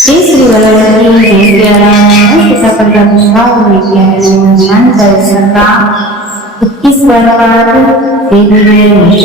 जय श्री वल्लभ की जय सियाराम। सीतापति का भाव लेके आए हनुमान चालीसा का 21 बार तेरे निज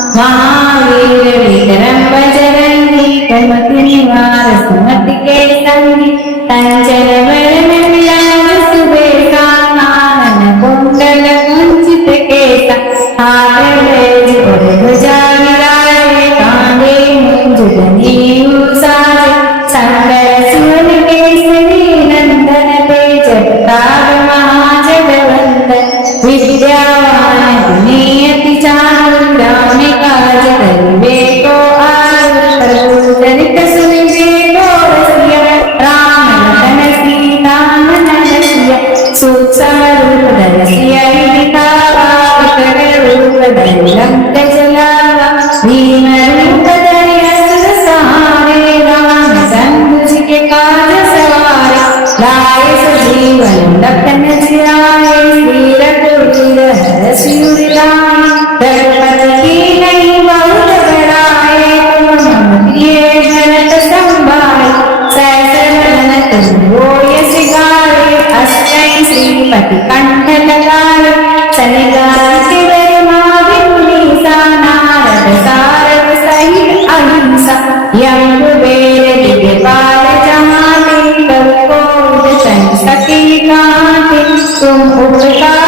महावीर विक्रम बजरंगी कुमति निवार सुमति के संगी कंचन वरण विराज सुबेसा कानन कुंडल कुंचित केसा हाथ में ध्वजा विराजे कांधे मुंज जनेऊ साजे संकर सुवन केसरी नंदन तेज प्रताप महाजगवंदन विद्यावान गुणियति चारु राम काज करिबे को आरु चरित सुनिबे को रसिया राम लखन सीता मन रसिया सूक्ष्म रूप धरसिया दिखावा विकट रूप धरि लंक जलावा भीम रूप धरि असुर सहारे रामचंद्र जी के काज सवारे लाए सजीवन लखन जियाए श्री रघुवीर हरषि उर लाए रघुपति की नहीं बहुत बड़ाए तुम मम प्रिय भरत संभाए सहस बदन तुम यश गाए अष्टै श्रीपति कंठ लगाए सनिगारित ब्रह्मादि मुनीसा नारद सारद सहित अहिंसा यम कुबेर दिव्यपाल जहाते कवि कोविद सन सती कांते तुम उपकार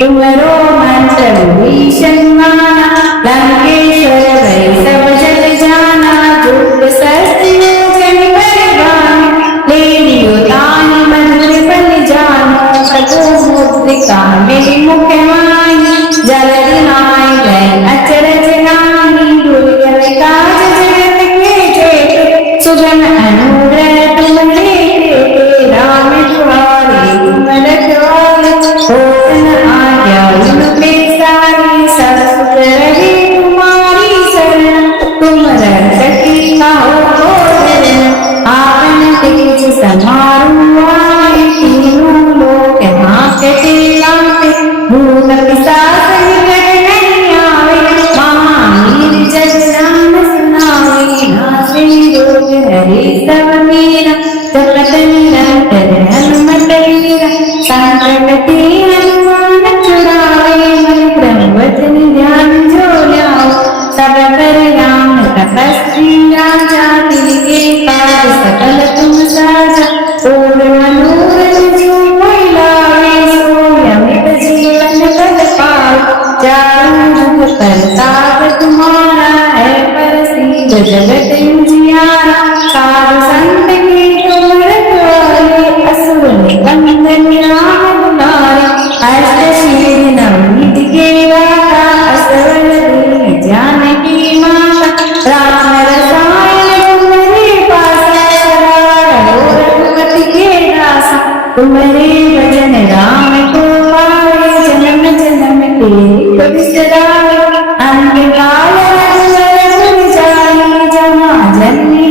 तुमरो मंत्र भीषण माना लंकेश्वर भय सब जग जाना जुग सहस्त्र योजन बलवान ले लियो तानि मधुर बल जानो सको मुद्रिका मेरी मुख माही जलधि नाय गए अचरज नाहि दुर्गम काज जगत के जेते सुगम अनुग्रह तुम लेते राम दुआरे तुम रखवारे होतन आज्ञा उन पे सारी सब सुख रहे तुम्हारी शरण तुम रक्षकी कहो धरण आपन तेज समारू आए तीनों लोक हाँकते कांपे भूत पिशाच निकट नहीं आवे महावीर जग नाम सुनावे नासे रोग हरे सब मीरा जपत निरंतर हनुमत वीरा संकट ते हनुमान छुड़ावे मन क्रम वचन ध्यान जो ल्याओ सब कर राम तपस्वी राजा तिनके काज सकल तुम साजा पूर्ण मनोरथ जो कोई लावे सोई अमित जीवन पद पाए चारों जुग परताप तुम्हारा है प्रसिद्ध जगत उजियारा साधु संत के तुम रखवाले असुर निकंदन राम दुलारे अष्ट सिद्धि नवनीत के दाता असवर दीन जानकी माता राम रसायन तुम्हारे पासा सदा रहो रघुपति के दासा तुम्हारे भजन राम को पावे जन्म जन्म के बिसरावे अंत काल रघुवर पुर जाई जहाँ जन्मी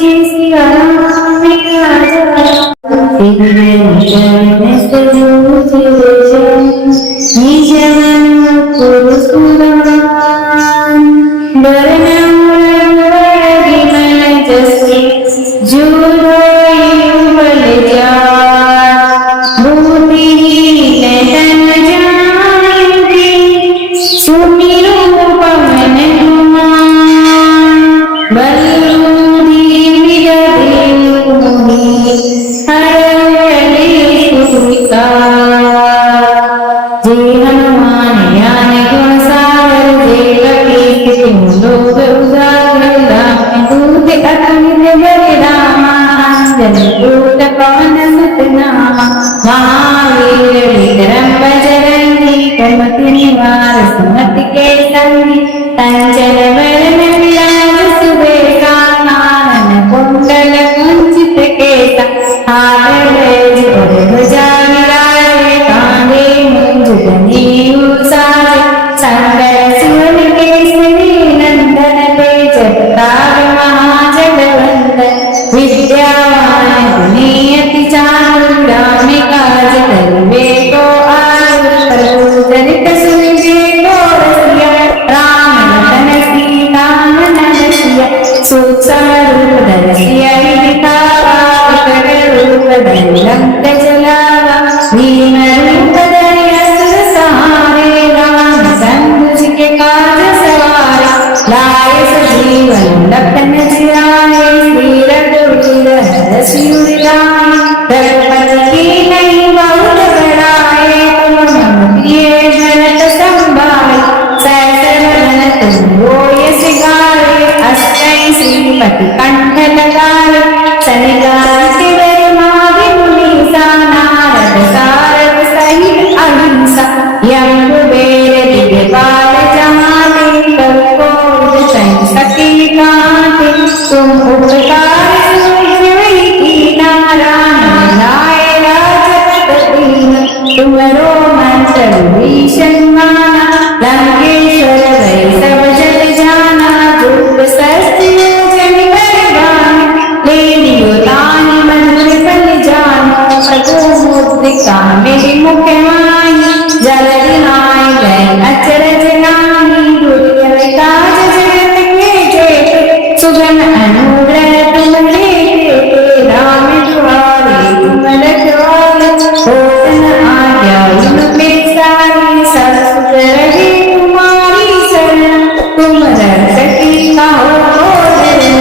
जय सिया राम तेरे चरण सजो निज मन पुरुषुरान वर्णम विमल जसि जुड़ोई बल जान भूमिहीन तन जानिके सुमिरो पवन कुमार बलरूधि विरधि मोहि हरले जय हनुमान ज्ञान गुण सागर जय कपीस लोक उजागर रामदूत अतुलित बल रामा अंजनी पुत्र पवन सुत नामा महावीर विक्रम बजरंगी कुमति निवार सुमति के संगी कंचन वरण विराज सुबेसा कानन कुंडल कुंचित केसा हाथ और ध्वजा विराजे कांधे मुंज जनेऊ साजे संकर सुवन केसरी नंदन तेज प्रताप महाजगवंदन विद्यावान गुणी अति चातुर राम काज करिबे को आतुर प्रभु चरित सुनिबे को रसिया राम लखन सीता मन बसिया सूक्ष्म रूप धरि सियहि दिखावा विकट रूप धरि लंक जलावा भीम रूप धरि असुर सहारे रामचंद्र के काज सवारा लाए सजीवन लखन जियाए श्री रघुवीर हरषि उर लाए रघुपति की नहीं बहुत बड़ाए तुम मम प्रिय भरत संभाए सहस वदन तुम होय सिगारे अष्टै श्रीपति कंठ लगाए सनिगारित वैमादि मुनीसा नारद सारद सहित अहिंसा यम कुबेर दिव्यपाल जहाते कवि कोविद संग सती कांते तुम उपकार सुनिए कीना राम लाए राजपथ दीन तुमरो मंत्र भीषण माना लंकेश्वर भय सब जग जाना रूप सहस्त्र योजन बलवान ले लियो तानि मधुर फल जानो प्रभु मुद्रिका मेरी मुख माही जलधि नाय गए अचरज नाहि दुर्गम काज जगत के जेते सुगम अनुग्रह तुम देते राम दुआरे तुम रखवारे होत न आज्ञा युग में सारी सत्सुर रहे तुम्हारी शरण तुम रक्षति कहो धरण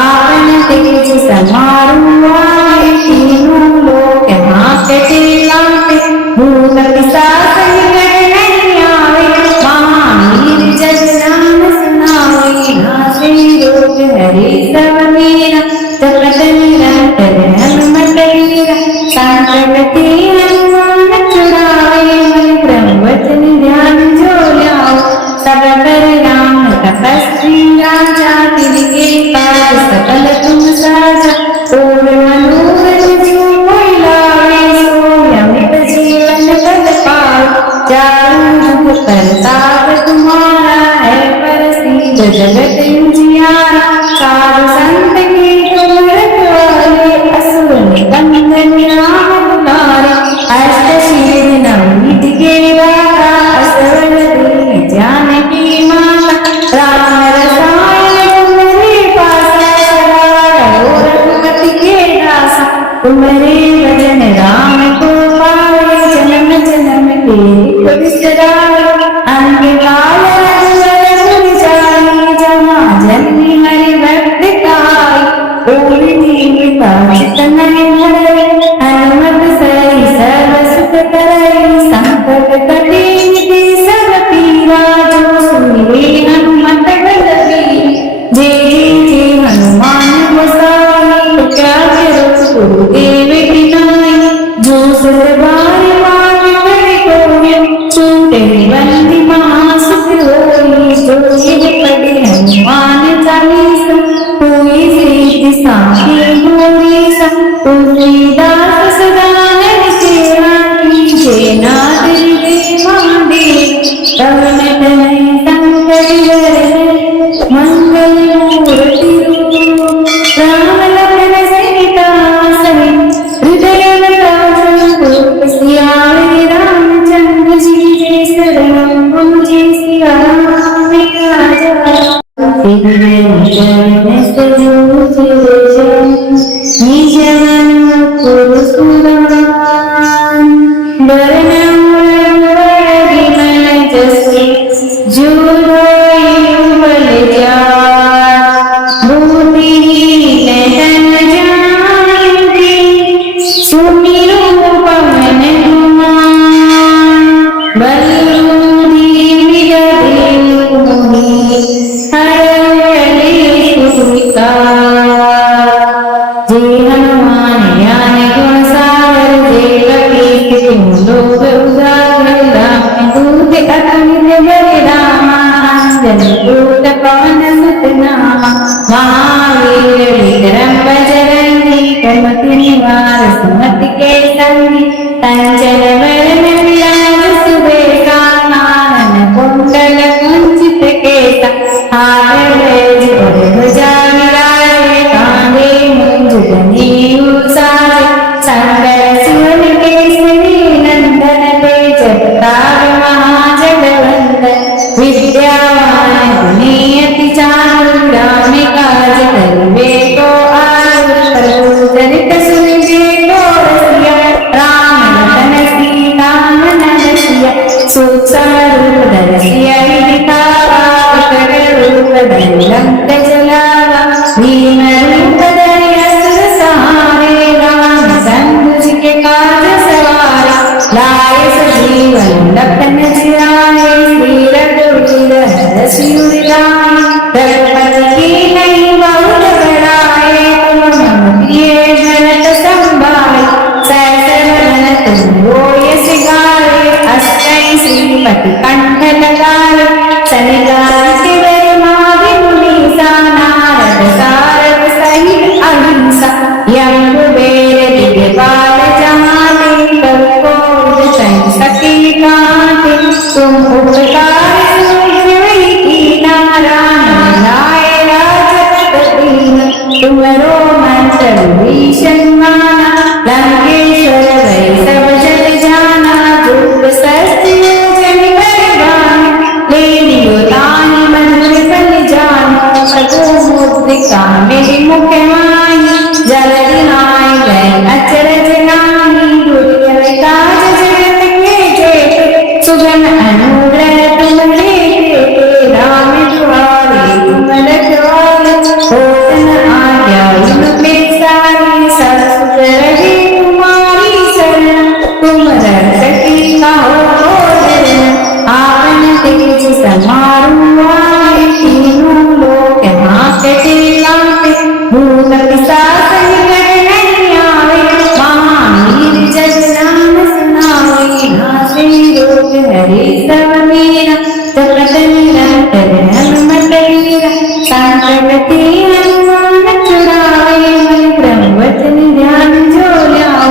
आपन तेज समारू आए तीनों लोक हाँकते कांपे भूत पिशाच निकट नहीं आवे महावीर जग नाम सुनावे नासे रोग हरे सब मीरा जपत निरंतर हनुमत वीरा संकट ते हनुमान छुड़ावे मन ब्रह्म वचन ध्यान जो लाओ सब पर राम तपस्वी राजा तिनके काज सकल तुम साजा पूर्ण मनोरथ जो कोई लावे सो अमित जीवन पद पाओ चारों युग प्रताप तुम्हारा है प्रसिद्ध जगत उजियारा साधु संत के तुम रखवाले असुर निकंदन राम दुलारे अष्ट शील नवनीत के दाता असवर दीन जानकी माता राम रसायन तुम्हारे पासा सदा रहो रघुपति के दासा तुम्हारे भजन राम को पावे जन्म जन्म के दुख बिसरावे अंत काल रघुवर पुर जाई जहाँ जन्मी हरि भक्त काई पूरी जीविका चितन हरे हनुमत सही सर्व सुख करई संकट कटे निधि सब पीरा जो सुनिए हनुमत बलवीर जय जय हनुमान गोसाई कृपा करो गुरुदेव की नाई जो सरबार मान कर कोई छूटे बंदी महासुख होई जो ये पढ़े हनुमान चालीसा कोई सीधी साखी मोरी सा तुलसीदास सदा हरि सेवा कीजे नाथ हृदय महादेव पवन तनय संकट हरण मंगल मूर्ति रूप राम निजमन पुरुषुरान वर्णम विमल जसु जुरो युवल जात बुद्धिहीन तन जानती सुमिरो पवन कुमार बलुधि विदधि मुनि हरले जे हनुमान ज्ञान गुण सागर जे कपीस लोक उजागर राम दूत अतुलित बल रामा अंजन दूत पवन सुत नामा महावीर विक्रम बजरंगी कुमति निवार सुमति के संगी कंचन वरण विराज सुबेसा कानन कुंडल कुंचित केसा हाथ ध्वजा विराजे कांधे मुंज जनेऊ साजे संकर सुवन केसरी नंदन तेज प्रताप महाजगवंदन विद्यावान गुणी अति चातुर राम काज करिबे को आतुर प्रभु चरित सुनिबे को रसिया राम लखन सीता मन रसिया सूक्ष्म रूप धरसिया दिखावा विकट रूप धरि लंक जलावा भीम रूप धरि असुर सहारे रामचंद्र जी के काज सवारे लाए सजीवन लखन जियाए श्री रघुवीर हरषि उर लाए रघुपति की नहीं बहुत बड़ाए तुम मम प्रिय भरत संभाए सहस्र वदन तुम रोय सिगारे अष्टै श्रीपति कंठ लगाए सनिगारित ब्रह्मादि मुनीसा नारद सारद सहित अहिंसा यम कुबेर दिव्यपाल जहाते कवि कोविद संग सती कांते तुम उपकार सुनहि कीना राम लाए राजपद दीन तुमरो मंत्र भीषण माना लंकेश्वर भय सब जग जाना दुर्ग सहस्त्र योजन बलवान ले लियो तानि मंत्र बल जानो प्रभु मुद्रिका मेरि मुख माही जलधि नाय गए अचरज नाहि दुर्गम काज जगत के जेते सुगम अनुग्रह तुम्हारे देते राम दुआरे तुम रखवाले होत न आज्ञा इन बेसारी सब सुख रहे तुम्हारी शरण तुम रक्षकी कहो बोलन आपन तेज समारू आए तीनों लोक हांकते कांपते भूत पिशाच निकट नहीं आवे महावीर जग नाम सुनावे नासे रोग हरे सब मीरा जपत निरंतर हनुमत वीरा संकट ते हनुमान छुड़ावे मन ब्रह्म वचन ध्यान जो ल्याओ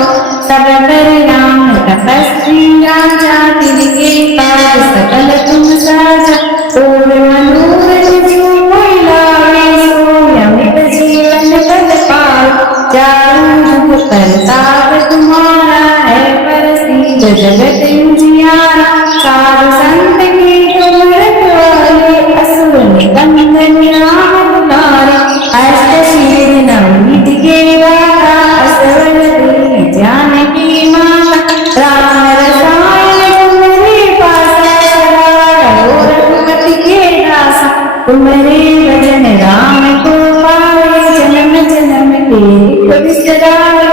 सब कर राम तपस्वी राजा तिनके काज सकल तुम साजा और मनोरथ जो कोई लावे सो अमित जीवन पद पाओ चारों युग प्रताप तुम्हारा है प्रसिद्ध जगत उजियारा साधु संत के तुम रखवाले असुर निकंदन राम दुलारे अष्ट शील नवनीत के गाता असवर दीन जानकी माता राम रसायन तुम्हारे पासा सदा रहो रघुपति के दासा तुम्हारे भजन राम को पावे जन्म जन्म के दुख बिसरावे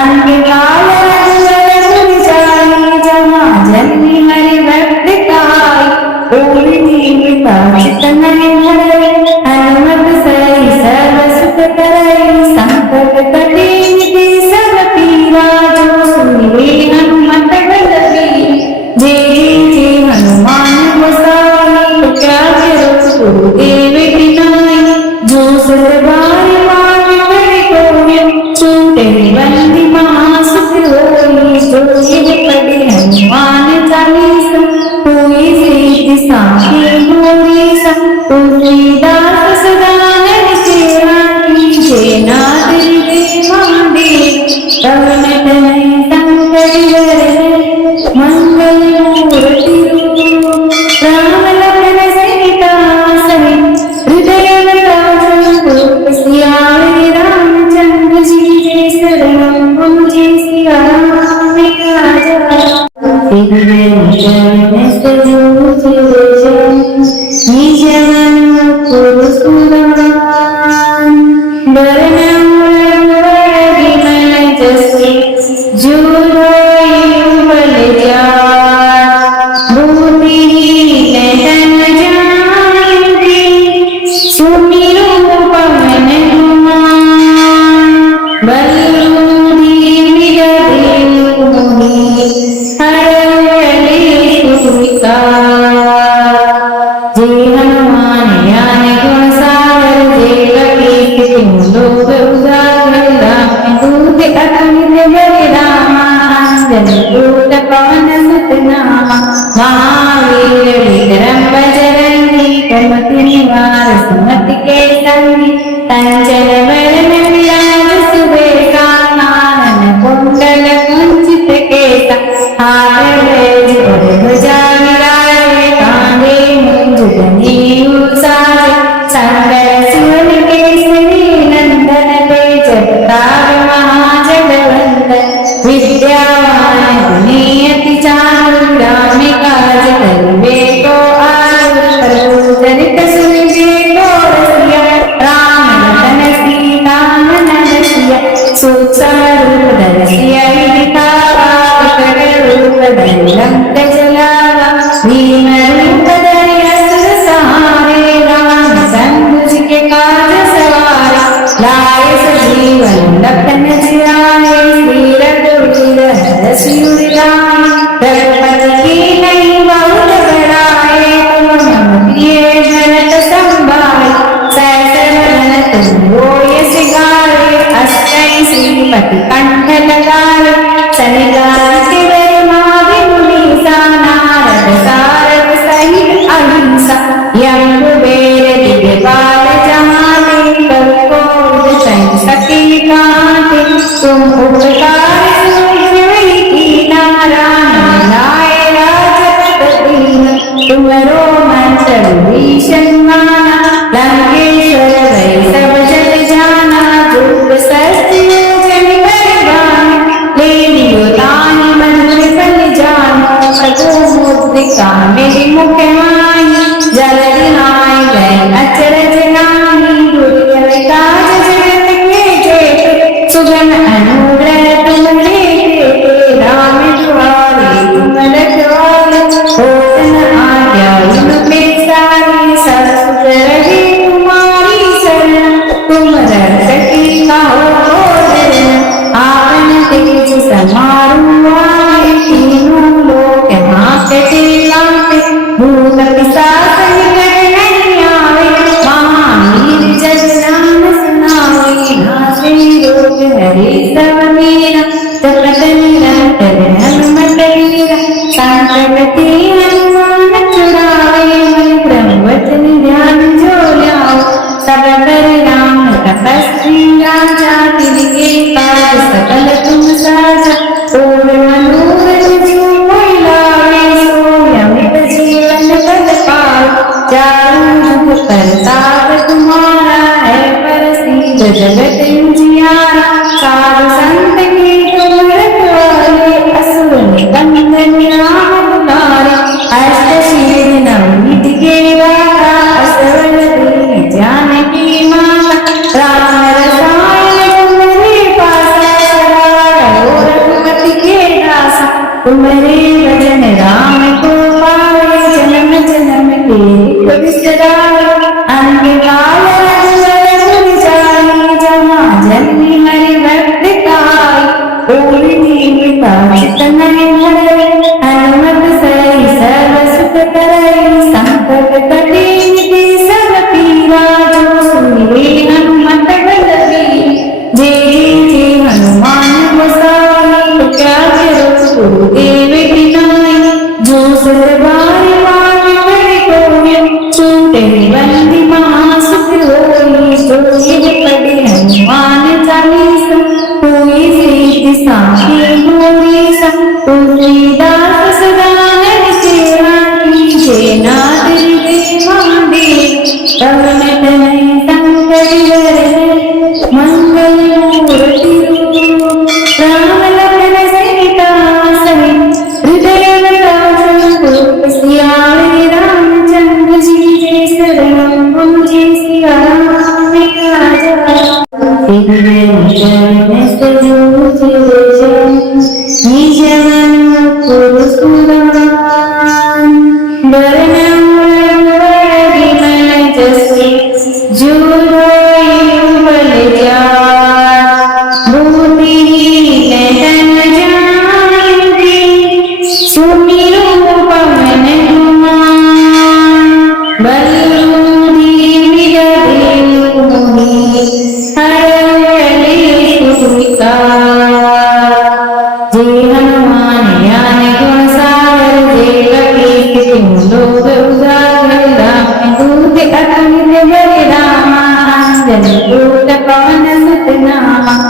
अंत काल रघुवर पुर जाई जहाँ जन्मी हरि भक्त काई पूरी जीविता चितन हरे हनुमत सही सर्व सुख करई संकट कटे मिटे सब पीरा जो सुनिए हनुमत बलवीर जे जे हनुमान गोसाई क्या करो गुरुदेव बिनाई जो सरबार पाठ करे कोय छूटे बंदी महासुख होई जो ये पढ़े हनुमान चालीसा कोई सिद्धि साखी मोरी सा तुझी महावीर विक्रम बजरंगी कुमति निवार सुमति के संगी कंचन वरण विराज सुबेसा कानन कुंडल कुंचित केसा हाथ में ध्वजा विराजे कांधे मुंज जनेऊ साजे संकर सुवन केसरी नंदन तेज प्रताप महाजगवंदन विद्यावान गुणी अति चातुर रामे काज करिबे को आतुर प्रभु चरित सुनिबे को रसिया राम लखन सीता मन रसिया सूक्ष्म रूप धरसिया दिखावा विकट रूप धरि लंक जलावा भीम रूप धरि असुर सहारे रामचंद्र जी के काज सवारा लाए सजीवन लखन जियाए श्री रघुवीर हरषि उर लाए रघुपति की नहीं बहुत बड़ाए तुम मम प्रिय भरत संभाए सहस बदन तुम यश गाए अष्टै श्रीपति कंठ लगाए सनिगार माधि मुनीसा नारद सारद सहित अहिंसा यम कुबेर दिव्यपाल जहाते कवि कोविद संग सती कांते तुम उपकार की नारायण लाए राजपद दीन तुमरो मंत्र भीषण माना लंकेश्वर भय सब जग जाना दुख सत्य जन बलवान ले लियो ताहि मधुर फल जानो प्रभु मुद्रिका मेरी मुख माही जलधि नाय गए अचरज नाही दुर्जय काज जगत के जेते सुगम अनुग्रह तुम लेते राम द्वारे तुम रखवाले होत न आज्ञा युग में सारी सत्सुख रहे तुम्हारी शरण तुम रक्षकी कहो धरण आपन तेज समारू आए तीनों लोक हाँकते कांपे भूत पिशाच निकट नहीं आवे महावीर जग नाम सुनावे नासे रोग हरे सब मीरा जपत निरंतर हनुमत वीरा संकट ते हनुमान छुड़ावे मन ब्रह्म वचन ध्यान जो लाओ सब कर राम तपस्वी राजा तिनके काज सकल तुम साजा पूर्ण मनोरथ जो कोई लावे सोई अमित जीवन पद पाओ चारों युग प्रताप तुम्हारा है प्रसिद्ध जगत उजियारा साधु संत के तुम रखवाले असुर निकंदन राम दुलारे अष्ट सिद्धि नवनीत के दाता असवर दीन जानकी माता राम रसायन तुम्हारे पासा सदा रहो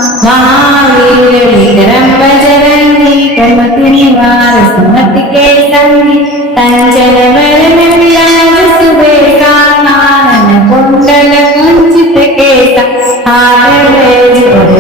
महावीर विक्रम बजरंगी कुमति निवार सुमति के संगी कंचन वरण विराज सुबेसा कानन कुंडल कुंचित केसा हाथ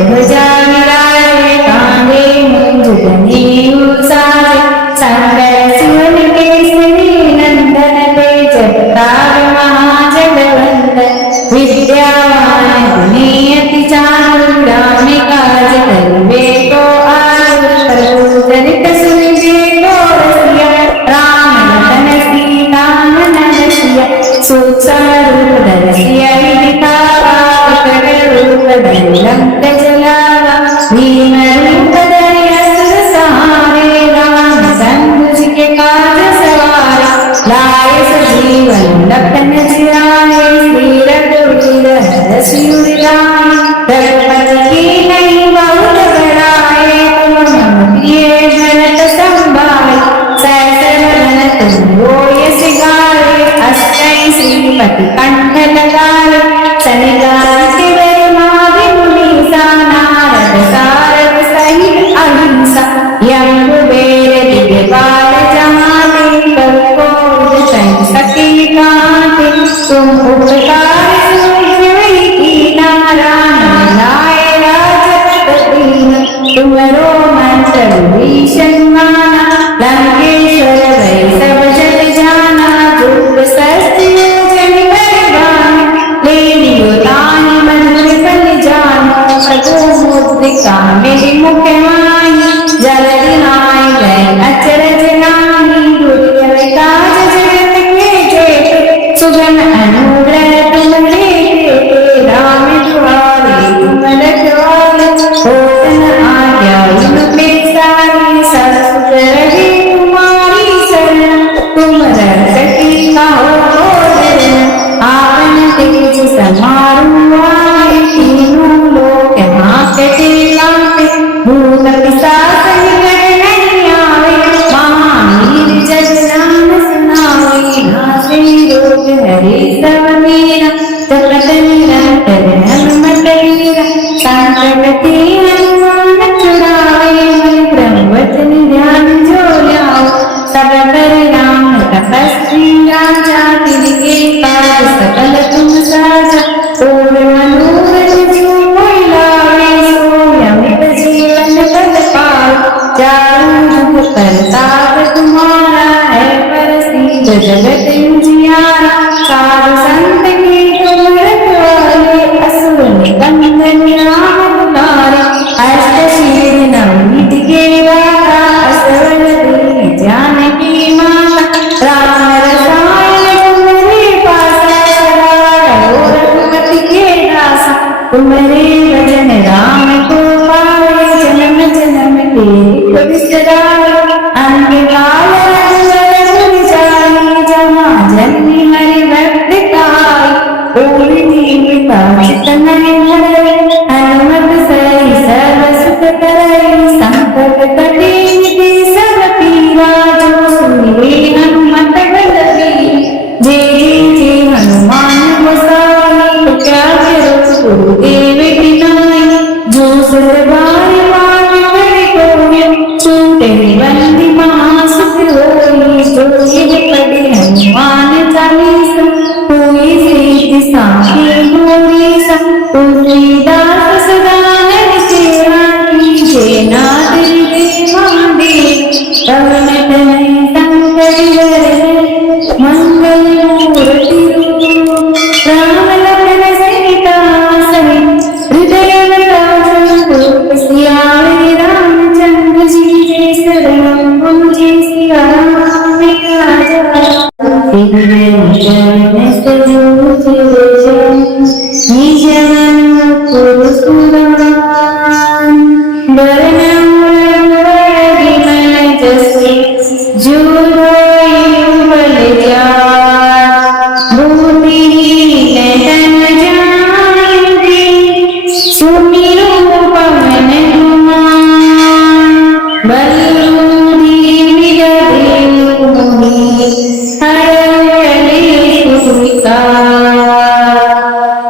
ध्वजा विराजे कांधे मुंज जनेऊ साजे शंकर सुवन केसरी नंदन तेज प्रताप महाजगवंदन विद्यावान गुणी अति चातुर राम काज करिबे को आतुर प्रभु चरित सुनिबे को रसिया राम लखन सीता मन रसिया सूक्ष्म रूप धरसिया दिखावा विकट रूप धरि लंक जलावा भीम रूप धरि असुर सहारे रामचंद्र जी के काज सवारा लाए सजीवन लखन जियाए श्री रघुवीर हरषि उर लाए रघुपति की नई बहुत बड़ाए तुम मम प्रिय भरत संभाए सहस बदन तुम रोय सिगारे अष्टै श्रीपति कंठ लगाए शनिगार शिवर माधि मुनीसा नारद सारद सहित अहिंसा यम कुबेर दिव्यपाल जहाते कवि कोविद संग सखी कांते तुम उपकार तुमरो मंत्र भीषण माना लंकेश्वर वै सब जग जाना रूप शस्त्र जन बलवान ले लियो तानि मधुर फल जानो प्रभु मुद्रिका मेरी मुख माही जलधि नाय गए अचरज नाहि दुर्गम काज जगत के जेते सुगम अनुग्रह तुम्हारे देते राम दुआरे तुम रखवाले होतन आज्ञा इन पे सारी सत्सुर रहे तुम्हारी शरण तुम रक्षकी कहो धरण आपन तेज समारू आए तीनों लोक हाँकते कांपे भूत पिशाच निकट नहीं आवे महावीर जग नाम सुनावे नासे रोग हरे सब मीरा जपत निरंतर हनुमत वीरा संकट ते हनुमान छुड़ावे मन ब्रह्मवचन ध्यान जो ल्याओ सब पर राम तपस्वी राजा तिनके काज सकल तुम साजा और मनोरथ जो कोई लावे सो अमित जीवन पद पाओ चारों जुग प्रताप तुम्हारा है प्रसिद्ध जगत उजियारा साधु संत के तुम रखवाले असुर निकंदन राम दुलारे अष्ट शील नवनीत के वाला असवर दीन जानकी माता राम रसायन तुम्हारे पासा सदा रहो रघुपति के दासा तुम्हारे भजन राम को पावे जन्म जन्म के दुख बिसरावे अंत काल रघुवर पुर जाई जहाँ जन्मी हरि भक्त काई पूरी दीपिका चितन हरे हनुमत सही सर्व सुख करई संकट कटे निधि सब पीरा जो सुनिए हनुमत बलबीर जे हनुमान गोसाई क्या करो गुरुदेव बिनाई जो सरबार पाठ करे कोई छूटे बंदी महासुख होई जो ये पढ़े हनुमान चालीसा कोई सिद्धि साखी मोरी सा तुलसीदास सदा हरि सेवा कीजे नाथ हृदय महादेव पवन तनय संकट हरे मंगल मूर्ति रूप राम लखन सीता सहित हृदय में राम वर्णं विमल जसु जुड़ोई उबल जात बुद्धिहीन तन जाने सुमिरो पवन कुमार बलूधी विरदेव मुनि हरले कुविकार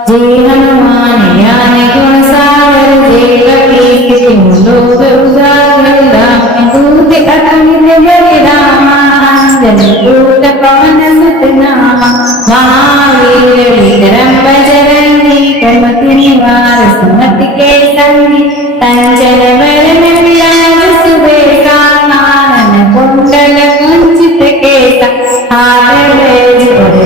जय हनुमान ज्ञान गुण सागर जय कपीस तिहु लोक उजागर रामदूत अतुलित बल रामा अंजनी पुत्र पवन सुत नामा महावीर विक्रम बजरंगी कुमति निवार सुमति के संगी कंचन वरण विराज सुबेसा कानन कुंडल कुंचित केसा हाथ में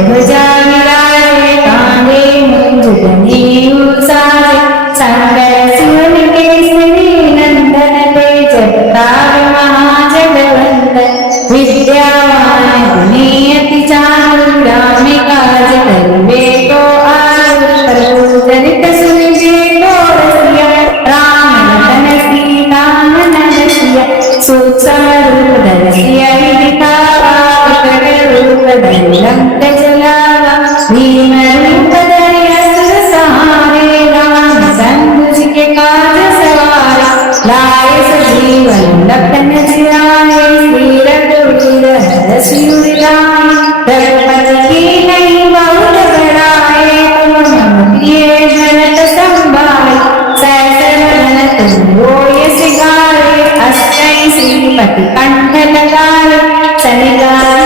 ध्वजा विराजे कांधे मूंज जनेऊ साजे संकर सुवन केसरी नंदन तेज प्रताप महाजगवंदन विद्यावान गुणी अति चातुर राम काज करिबे को आतुर प्रभु चरित सुनिबे को रसिया राम लखन सीता मन रसिया सूक्ष्म रूप धरसिया दिखावा विकट रूप धरि लंक जलावा भीम रूप धरि असुर सहारे रामचंद्र जी के काज सवारे लाए सजीवन लखन जियाए श्री रघुवीर हरषि उर लाए रघुपति की नहीं बहुत बड़ाए तुम मम प्रिय भरत संभाए सहस बदन तुम रोय सिगारे अष्टै श्रीपति कंठ लगाए सनिगार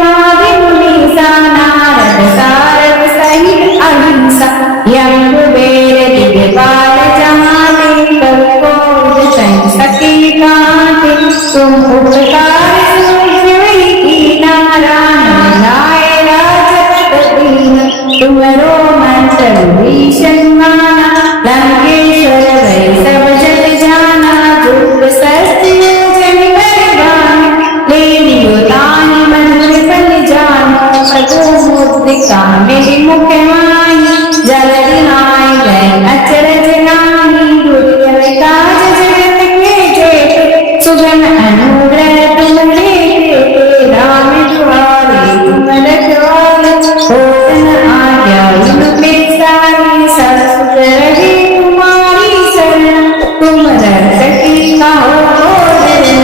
माधि मुनीसा नारद सारद सहित अहिंसा यम कुबेर दिव्यपाल जहाते कवि कोविद संग सती कांते तुम उपकार सूर्य की नारायण लाए राजपद दीन तुमरो मंत्र भीषण माना लंकेश्वर वै सब जग जाना जुग सहस्त्र जन कर गाना ले लियो तानि मधुर फल जाना प्रभु मुद्रिका मेरे मुख माही जल दिनाय गए अचरज नाहि दुर्गम काज जगत के जेते सुगम अनुग्रह तुम्हारे देते राम दुआरे तुम रखवाले होत न आज्ञा इन बेसारी सब सुख रहे तुम्हारी शरण तुम रक्षकी कहो बोलन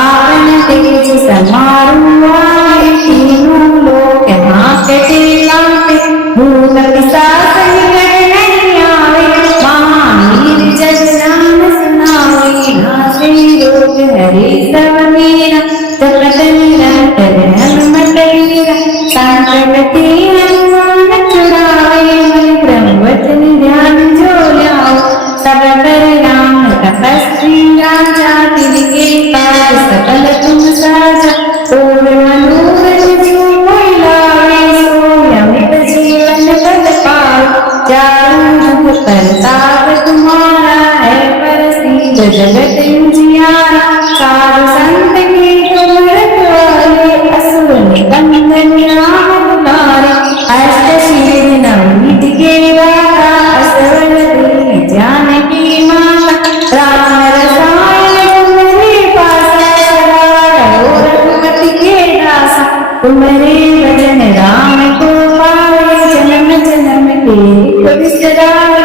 आपन तेज समारू आए तीनों लोक हाँकते कांपे भूत पिशाच निकट नहीं आवे महावीर जग नाम सुनावे नासे रोग हरे सब मीरा जपत निरंतर हनुमत वीरा संकट ते हनुमान छुड़ावे मन ब्रह्म वचन ध्यान जो लाओ सब पर राम तपस्वी राजा तिनके काज सकल तुम साजा पूर्ण मनोरथ जो कोई लावे सो अमित जीवन पद पाओ चारों जुग प्रताप तुम्हारा है प्रसिद्ध जगत उजियारा साधु संत के तुम रखवाले असुर निकंदन राम दुलारे अष्ट शील नवनीत के दाता असवर दीन जानकी माता राम रसायन तुम्हारे पासा सदा रहो रघुपति के दासा तुम्हारे भजन राम को पावे जन्म जन्म के दुख बिसरावे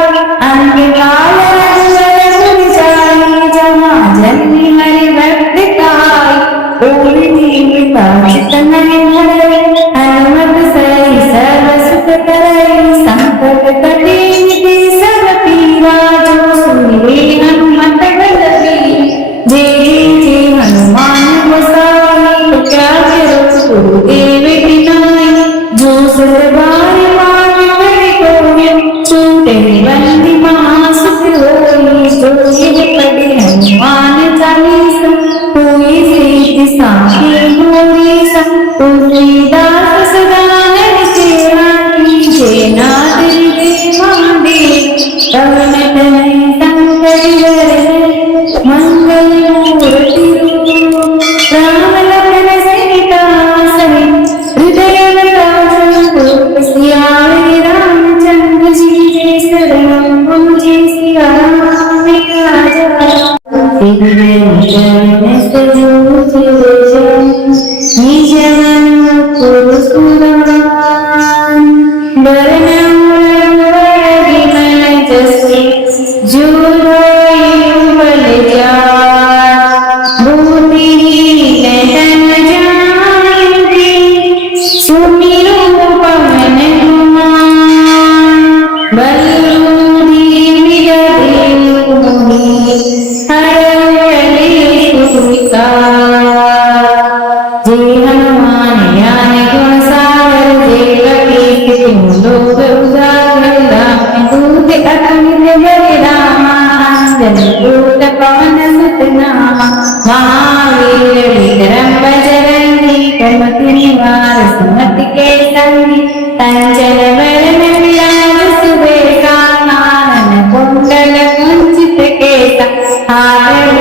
अंत काल रघुवर पुर जाई जहाँ जन्मी हरि दिव्य निजने से निजमन पुरुषुरान वर्णम विमल जसि जुड़ोई बल जा भूति नयन जानती सुमिरो पवन कुमार बलूरी विददेव मुनि हरले सुविका जे हनुमान ज्ञान गुण सागर जे कपीस लोक उजागर राम दूत अतुलित बल रामा अंजनी पुत्र पवन सुत नामा महावीर विक्रम बजरंगी कुमति निवार सुमति के संगी कंचन वरण विराज सुबेसा कानन कुंडल कुंचित केसा हाथ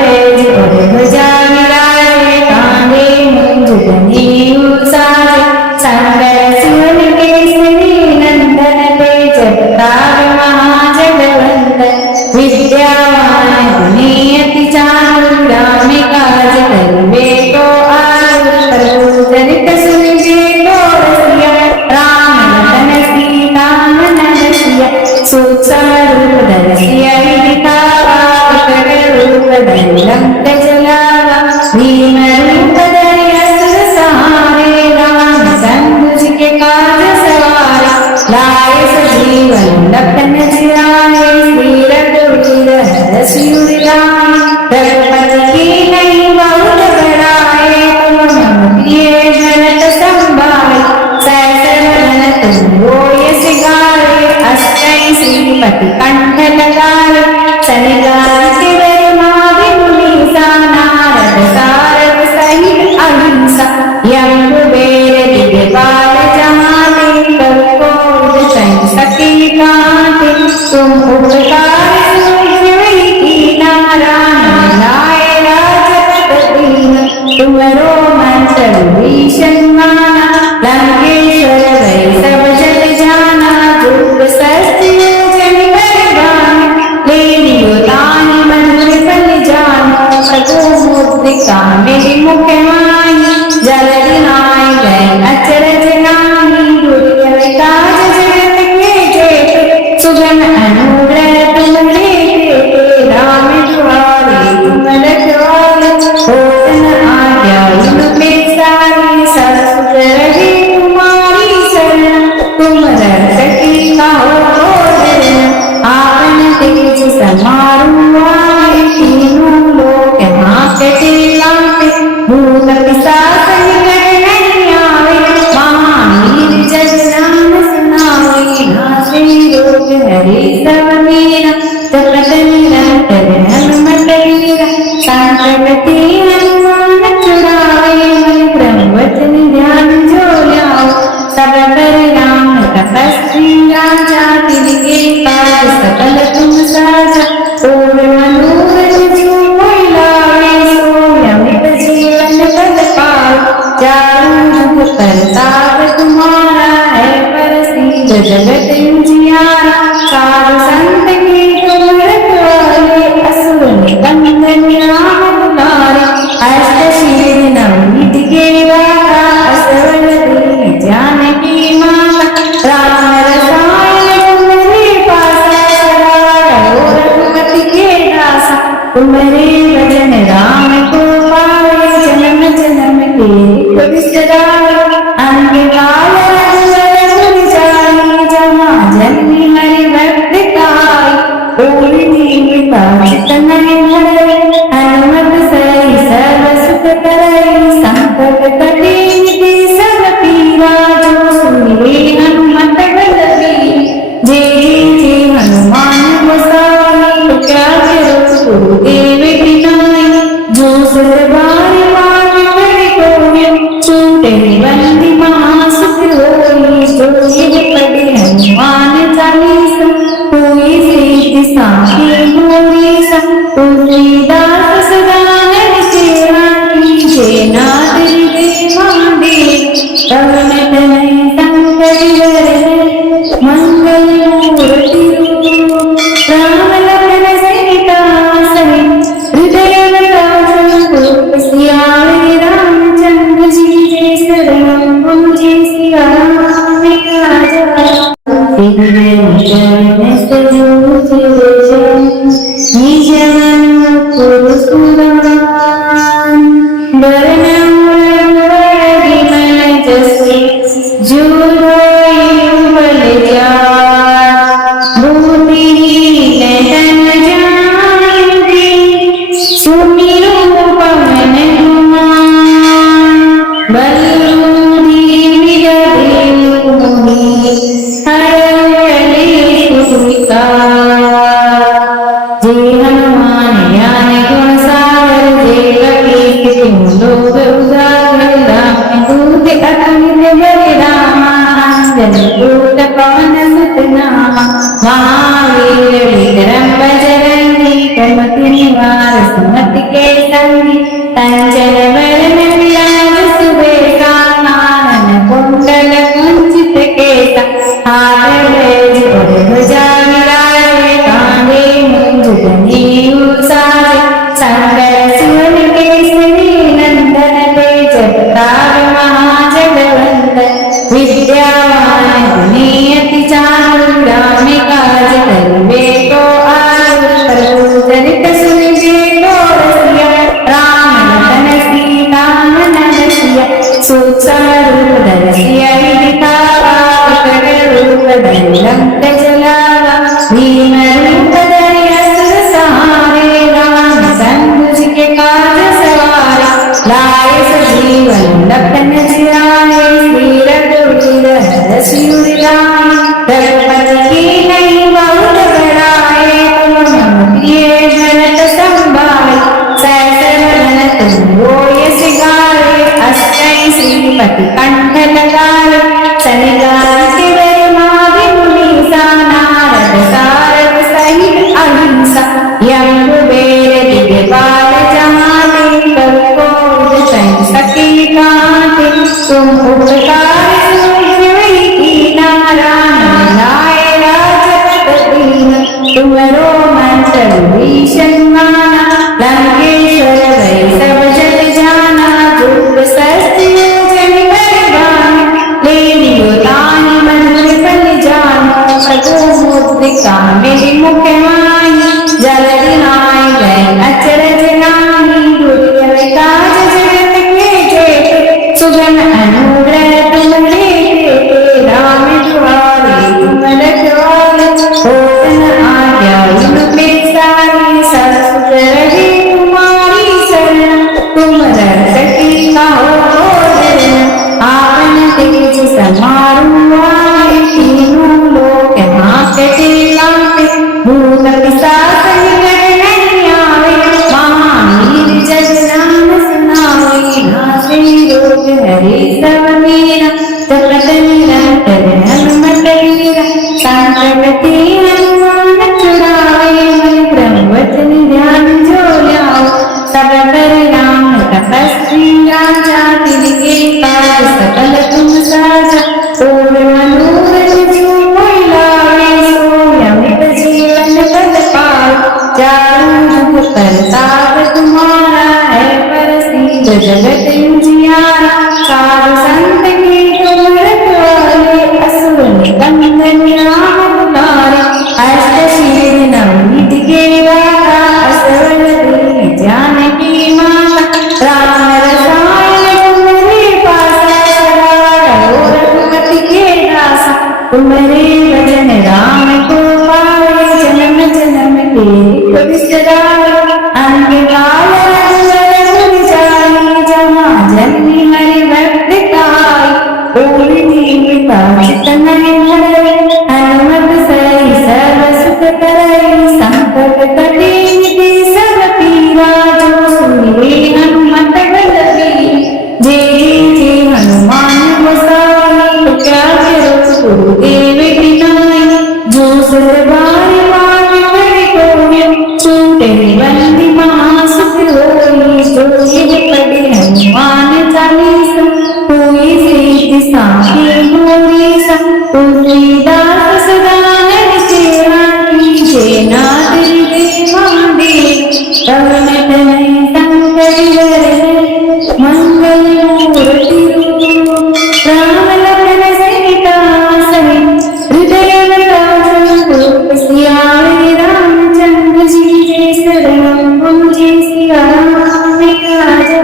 ध्वजा विराजे कांधे मुंज जनेऊ साजे संकर सुवन केसरी नंदन तेज प्रताप महाजगवंदन विद्यावान गुणी अति चातुर राम काज करिबे को आतुर प्रभु चरित सुनिबे को रसिया राम लखन सीता मन रसिया सूक्ष्म रूप धरि सियहि दिखावा विकट रूप धरि लंक जलावा भीम रूप धरि असुर सहारे रामचंद्र जी के काज सवारा लाए सजीवन लखन जियाए श्री रघुवीर हरषि उर लाए रघुपति की नहीं बहुत बड़ाए तुम मम प्रिय भरत संभाए सहस्र वदन तुम यश गाए अष्टै श्रीपति कंठ लगाए सनकादिक ब्रह्मादि मुनीसा नारद सारद सहित अहिंसा यम कुबेर दिगपाल जहाते कवि कोविद संग सखी कांते तुम उपकार सुग्रीव कीना राम लाए राजपद दीना तुमरो मंत्र विभीषण माना लंकेश्वर भय सब जग जाना दुख सहस्त्र योजन कर गाना ले लियो तानि मधुर फल जाना प्रभु मुद्रिका मेरी मुख माही जलधि नाय गए अचरज नाही दुर्गम काज जगत के जेते सुगम अनुग्रह तुम देते राम दुआरे तुम रखवारे होत न आज्ञा युग में सारी सत्सुर रहे तुम्हारी शरण तुम रक्षकी कहो धरण आपन तेज समारू आए तीनों लोक हाँकते कांपे भूत पिशाच निकट नहीं आवे महावीर जग नाम सुनावे नासे रोग हरे सब मीरा जपत निरंतर हनुमत वीरा संकट ते हनुमान छुड़ावे मन ब्रह्म वचन ध्यान जो लाओ सब पर राम तपस्वी राजा तिनके काज सकल तुम साजा पूर्ण मनोरथ जो कोई लावे सो अमित जीवन पद पाओ चारों युग प्रताप तुम्हारा है प्रसिद्ध जगत उजियारा साधु संत के तुम रखवाले असुर निकंदन राम दुलारे अष्ट शील नवनीत के दाता असवर दीन जानकी माता राम रसायन तुम्हारे पासा सदा रहो रघुपति के दासा तुम्हारे भजन राम को पावे जन्म जन्म के दुख बिसरावे अंत काल रघुवर जाई जहाँ जन्मी हरि भक्त काई पूरी जीविका चितन हरे हनुमत सही सर्व सुख करई संकट कटे निधि सब पीरा जो सुनिए हनुमत बलबीर जे जे हनुमान गोसाई क्या करो गुरुदेव की नाई जो सरबार मान कर कोई छूटे बंदी महासुख होई जो ये पढ़े हनुमान चालीसा कोई सीति साखी मोरी सा तुलसीदास सदा हरि सेवा कीजे नाथ हृदय महादेव पवन तनय संकट हरण मंगल मूर्ति रूप राम लखन सीता सहित हृदय कंचन वरण विराज सुबेसा कानन कुंडल कुंचित केसा हाथ में और ध्वजा विराजे कांधे मुंज जनेऊ साजे शंकर सुवन केसरी नंदन तेज प्रताप महाजगवंदन विद्यावान गुणी अति चातुर राम काज करिबे को आतुर प्रभु चरित सुनिबे को रसिया राम लखन सीता मन बसिया सूक्ष्म रूप धरसिया दिखावा विकट रूप धरि लंक जलावा भीम रूप धरि असुर सहारे रामचंद्र जी के काज सवारे लाए सजीवन लखन जियाए श्री रघुवीर हर शिव लाए रघुपति की नहीं बहुत बड़ाए तुम मम प्रिय भरत संभाए सहस्र वदन तुम रोय सिगारे अष्टै श्रीपति कंठ लगाए शनिगार शिवर माधि मुनीसा नारद सारद सहित अहिंसा यम कुबेर दिव्यपाल जहाते कवि कोविद सहित सखी गाते तुम उपकार सुग्रीव की नारायण लाए राजपद दीन तुमरो मंत्र भीषण माना लंकेश्वर वै सब जग जाना जुग सहस्त्र योजन बलवान ले लियो ताहि मधुर फल जानो प्रभु मुद्रिका मेरे मुख माही जलधि नाय गए अचरज नाही दुर्गम काज जगत के जेते सुगम अनुग्रह तुम्हारे देते राम दुआरे तुम रखवाले होतन आज्ञा इन पे सारी ससुर रहे तुम्हारी शरण तुम रक्षकी कहो भोजन आपन तेज समारू आए तीनों लोक हाँकते कांपे भूत पिशाच निकट नहीं आवे महावीर जग नाम सुनावे नासे रोग हरे सब मीरा जपत निरंतर हनुमत वीरा संकट ते हनुमान छुड़ावे मन ब्रह्मवचन ध्यान जो ल्याओ सब पर राम तपस्वी राजा तिनके काज सकल तुम साजा ओम मनोरथ जो कोई लावे सो अमित जीवन पद पाए चारों जुग प्रताप तुम्हारा है प्रसिद्ध जगत उजियारा साधु संत के तुम रखवाले असुर निकंदन राम दुलारे अष्ट सिद्धि नवनीत के दाता असवर दीन जानकी माता राम रसायन तुम्हारे पासा सदा रहो रघुपति के दासा तुम्हारे भजन राम को पाए जन्म जन्म के दुख बिसराए अंत काल रघुवर पुर जाए जहाँ जन्मी हरि भक्त काई पूरी दीनता चितन हरे हनुमत सही सर्व सुख करे संकट कटे निधि सब पीरा जो सुनिए हनुमत बलवीर जे हनुमान गोसाई क्या करो गुरुदेव की नाई जो सतबार पाठ करे कोई छूटे बंदी महासुख होई जो ये पढ़े हनुमान चालीसा कोई सिद्धि साखी मोरी सा तुलसीदास सदा हरि सेवा कीजे नाथ हृदय महादेव पवन तनय संकट हरण मंगल मूर्ति रूप राम लखन सीता सहित हृदय रूप सियारे रामचंद्र जी के शरण मुझे सिया राम राजा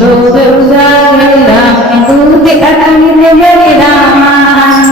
लोग उजागर राम दूत अतुलित बलिरामा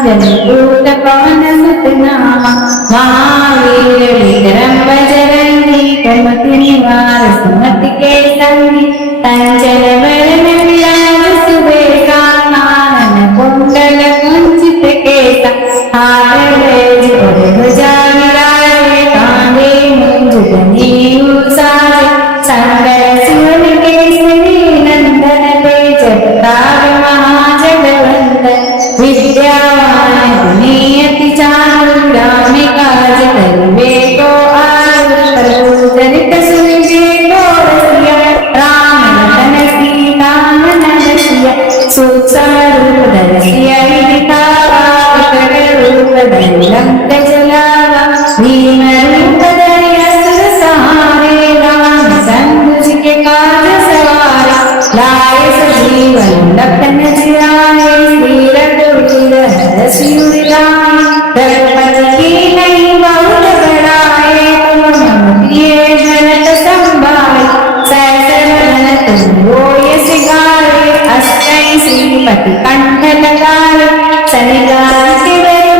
जलपूत पवन सुत नामा महावीर विक्रम बजरंगी कुमति निवार सुमति के संगी कंचन वरण विराज सुबेसा कानन कुंडल कुंचित केसा हाथ और ध्वजा विराजे कांधे मुंज जनेऊ साजे संकर सुवन केसरी नंदन तेज प्रताप महाजगवंदन विद्यावान गुणी अति चातुर राम काज करिबे को आतुर प्रभु चरित सुनिबे को रसिया राम लखन सीता मन रसिया सूक्ष्म रूप धरि सिया दिखावा विकट रूप धरि लंक जलावा भीम रूप धरि असुर सहारे रामचंद्र जी के काज सवारा लाए सजीवन लखन जियाए श्री रघुवीर हर सिर लाए रघुपति की नहीं बहुत बड़ाए तुम मम प्रिय भरत संभाए सहस्र वदन तुम रोय सिगारे अष्टै श्रीपति कंठ लगाए सनिगार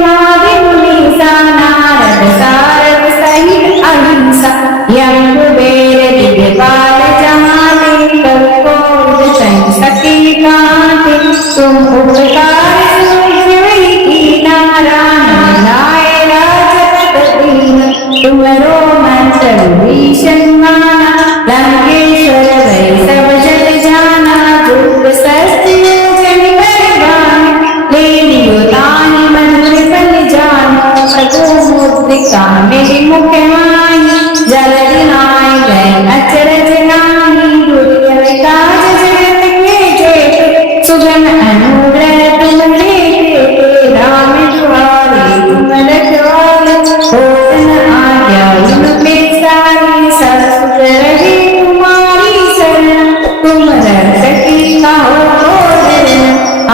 माधि मुनीसा नारद सारद सहित अहिंसा यम कुबेर दिव्यपाल जहाते कवि कोविद सती कांते तुम उपकार सुनहि कीना राम लाए राजपद दीन तुमरो मंत्र भीषण माना लंकेश्वर भय सब जग जाना दुख शस्त्र जन बलवान ले लियो ताहि मधुर बल जानो प्रभु मुद्रिका मेरी मुख माही जलधि नाय गए अचरज नाही दुर्जय काज जगत के जेते सुगम अनुग्रह तुम लेते राम दुआरे तुम रखवाले होत न आज्ञा युग में सारी सब रहे तुम्हारी शरण तुम रक्षकी कहो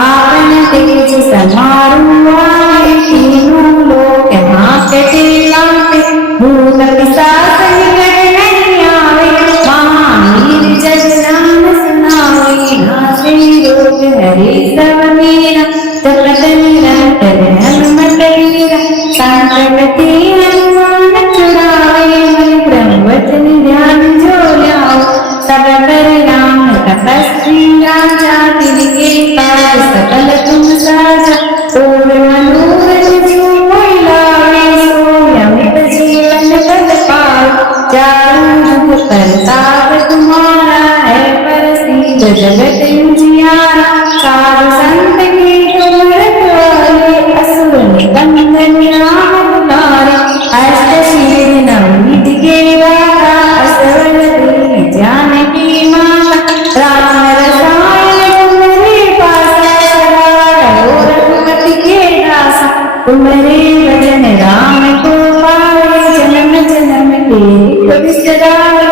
आपन तेज समारू आए तीनों लोक हांकते कांपे भूत पिशाच निकट नहीं आवे महावीर जग नाम सुनावे नासे रोग हरे सब मीरा जपत निरंतर हनुमत वीरा संकट ते हनुमान छुड़ावे मन ब्रह्म वचन ध्यान जो लाओ सब पर राम तपस्वी राजा तिनके काज सकल तुम साजा पूर्ण मनोरथ जो कोई लावे सोई अमित जीवन पद पाओ चारों युग प्रताप तुम्हारा है प्रसिद्ध जगत उजियारा साधु संत के तुम रखवाले असुर निकंदन राम दुलारे अष्ट शील नवनीत के दाता असवर दीन जानकी माता राम रसायन तुम्हारे पासा सदा रहो रघुपति के दासा तुम्हारे भजन राम को पावे जन्म जन्म के दुख बिसरावे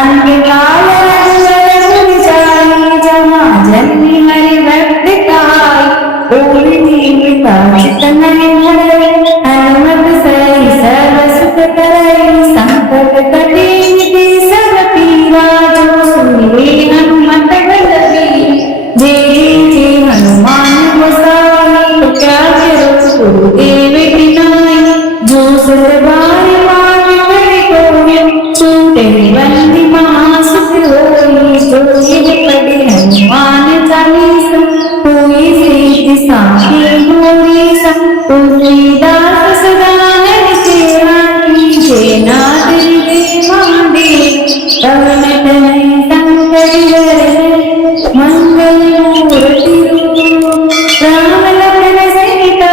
अंत काल रघुवर जाई जहाँ जन्मी हरि भक्त काई पूरी दीनता चितन हरे हनुमत सही सर्व सुख करई संकट कटे निधि सब पीरा जो सुनिए हनुमत बलवीर जे जे हनुमान गोसाई क्या करो गुरुदेव की नाई जो सरबार मान कर कोई छूटे बंदी महासुख होई जो ये पढ़े हनुमान चालीसा कोई सिद्धि साखी गोरी सा तुलसीदास सदा हरि सेवा कीजे नाथ देवान देव पवन तनय संकट हरे मंगल मूर्ति रूप राम लखन सीता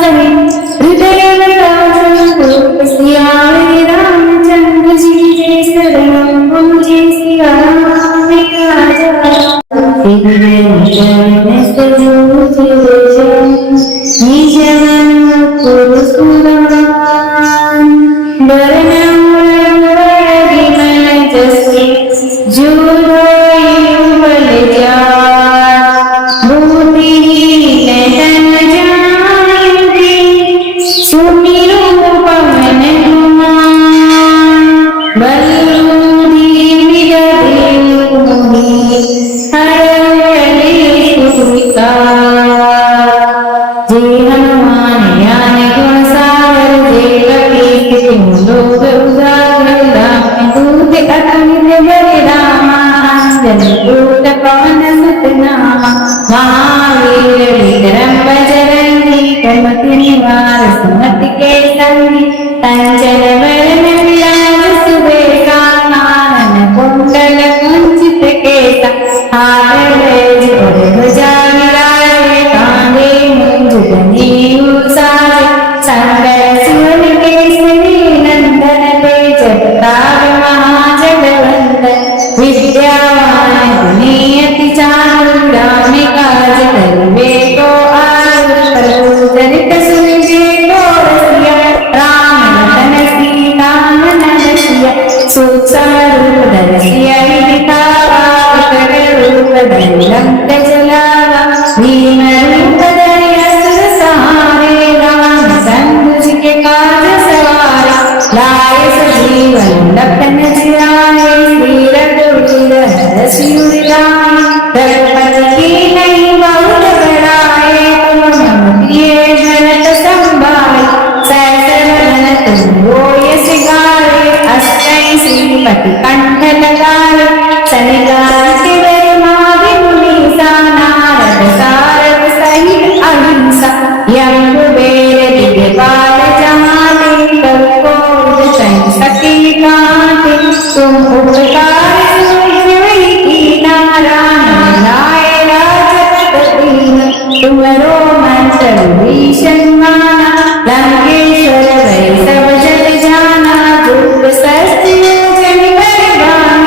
सहित हृदय विलास सियारे रामचंद्र जी जय शरण गुंजे सिया राम राजा निज जी हनुमान ज्ञान गुण सागर जय कपीस लोक उजागर राम दूत अतुलित बल रामा अंजनी पुत्र पवन सुत नामा महावीर विक्रम बजरंगी कुमति निवार सुमति के संगी कंचन वरण विराज सुबेसा कानन कुंडल कुंचित केसा हाथ ध्वज और ध्वजा विराजे कांधे मूंज जनेऊ साजे संकर सुवन केसरी नंदन तेज प्रताप महाजगवंदन विद्यावान गुणी अति चातुर राम काज करिबे को आतुर प्रभु चरित सुनिबे को रसिया राम लखन सीता मन बसिया सूक्ष्म रूप धरि सियहि दिखावा विकट रूप धरि लंक जलावा भीम रूप धरि असुर सहारे रामचंद्र जी के काज सवारे लाए सजीवन लखन जियाए श्री रघुवीर हर शिव लाए रघुपति की नहीं बहुत बड़ाए तुम मम प्रिय भरत संभाए सहस्र वदन तुम रोय सिगारे अष्टै श्रीपति कंठ लगाए सनिगार शिवर माधि मुनीसा नारद सारद सहित अहिंसा यम कुबेर दिगपाल जहाते कवि सती कांते तुम उपकार की नारायण लाए राजपद दीन तुमरो मंत्र भीषण माना लंकेश्वर वै सब जग जाना रूप शस्त्र जन बलवान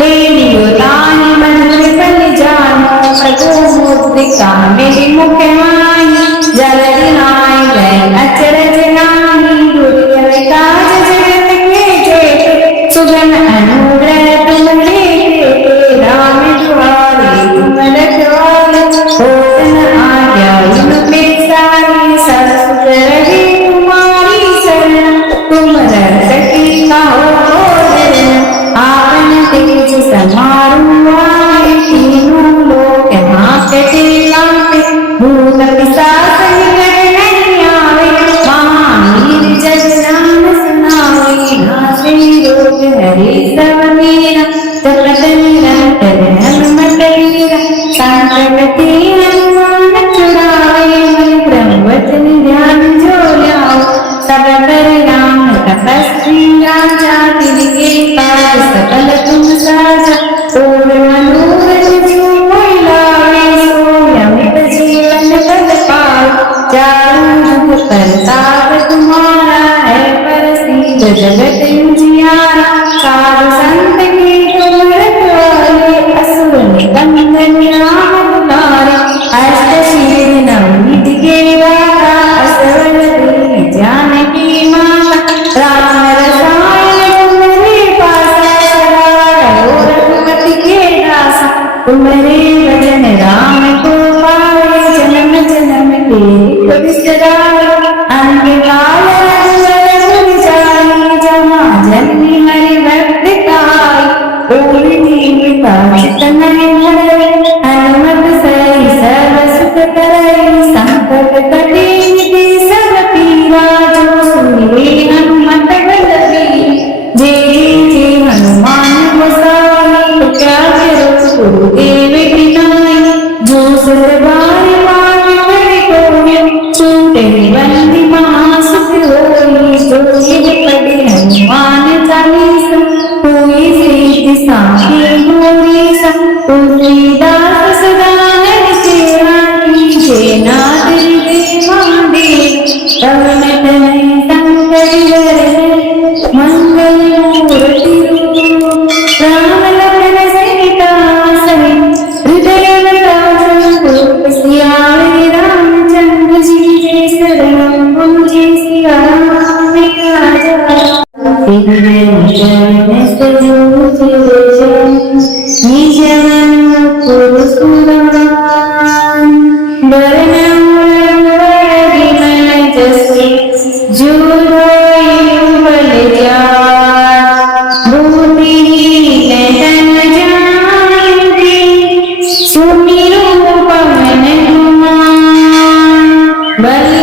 ले लियो तानि मधुर बल जानो प्रभु मुद्रिका मेरी मुख माही जलधि नाय गए अचरज नाहि दुर्जय काज जगत के जेते सुगम अनुग्रह तुम्हारे देते राम द्वारे तुम रखवाले होत न आज्ञा इन पे सारी सत्सुर रहे तुम्हारी शरण तुम रक्षकी कहो आपन तेज समारू आए तीनों लोक हाँकते कांपे भूत पिशाच निकट नहीं आवे महावीर जग नाम सुनावे नासे रोग हरे सब मीरा जपत निरंतर हनुमत वीरा संकट ते हनुमान छुड़ावे मन ब्रह्मवचन ध्यान जो लाओ सब पर राम तपस्वी राजा तिनके काज सकल तुम साजा पूर्ण मनोरथ जो कोई लावे सो अमित जीवन पद पाओ चारों जुग परताप तुम्हारा है प्रसिद्ध जगत उजियारा साधु संत के तुम रखवाले असुर निकंदन राम दुलारे अष्ट शील नवनीत के दाता असवर दीन जानकी माता राम रसायन तुम्हारे पासा सदा रहो रघुपति के दासा तुम्हारे भजन राम को पावे जन्म जन्म के दुख बिसरावे अंत काल रघुवर जाई जहाँ जन्मी हरि भक्त काई कोई दीनता चितन हरे हनुमत सही सर्व सुख करई संकट कटे मिटे सब पीरा जो सुनिरे हनुमत बलवीर जे हनुमान गोसाई क्या करो गुरुदेव की नाई जो सतबार मार करे कोई छूटे बंदी महासुख होई जो ये पढ़े हनुमान चालीसा कोई सीधी साखी मोरी सा तुलसीदास सदा हरि सेवा कीजे नाथ हृदय महादेव पवन तनय संकट हरे मंगल मूर्ति रूप राम लखन सीता सहित हृदय रूप सियारे रामचंद्र जी जय शरण मुझे सिया राम राजा But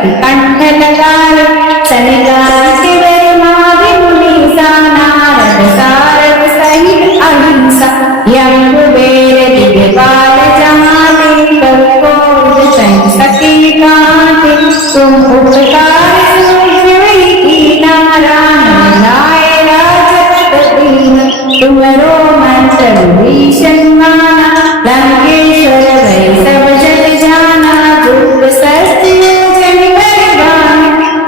कपि कंठ लगाए सनिगार चिवर माधि मुनीसा नारद सारद सहित अहिंसा यम कुबेर दिव्यपाल जहाते कवि कोविद संग सती कांते तुम उपकार सूझवई कीना राम लाए राजपद दीन तुमरो मंत्र भीषण माना लंकेश्वर वै सब जग जाना जुग सत्य जन बलवान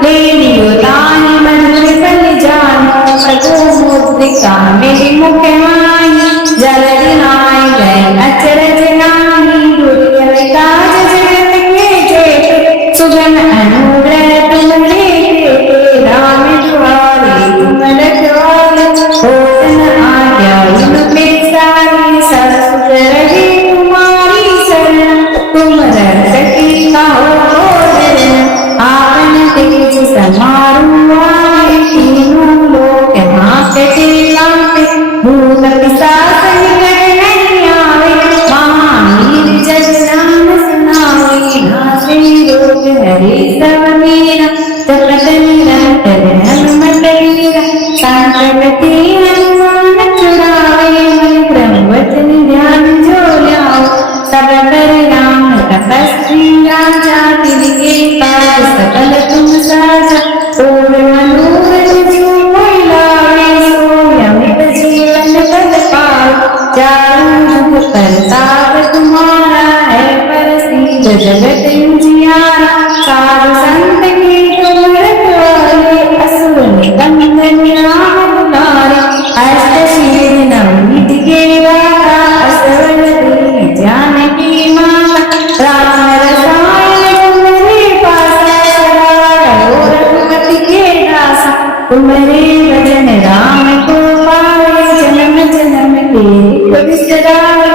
ले लियो तानि मंत्र फल जानो प्रभु मुद्रिका मेरे मुख माही जल दिनाय गए अचरज नाहि दुर्लभ काज जगत के जेते सुगम अनुग्रह तुमरे देते राम दुआरे तुम रखवाले होत न आज्ञा इन बेसारी सरसुत रहे तुम्हारी शरण तुम रक्षकी कहो बोलन आपन तेज समारू आए तीनों लोक हाँकते कांपे भूत पिशाच निकट नहीं आवे महावीर जग नाम सुनावे नासे रोग हरे सब मीरा जपत निरंतर हनुमत वीरा संकट ते हनुमान छुड़ावे मन ब्रह्म वचन ध्यान जो लाओ सब पर राम तपस्वी राजा तिनके काज सकल तुम साजा ओम मनोरथ जो कोई लावे सो अमित जीवन पद पाओ चारों युग प्रताप तुम्हारा है प्रसिद्ध जगत उजियारा साधु संत के तुम रखवाले असुर निकंदन राम दुलारे अष्ट शील नवनीत के दाता असवर दीन जानकी माता राम रसायन तुम्हारे पासा सदा रहो रघुपति के दासा तुम्हारे भजन राम को पावे जन्म जन्म के दुख बिसरावे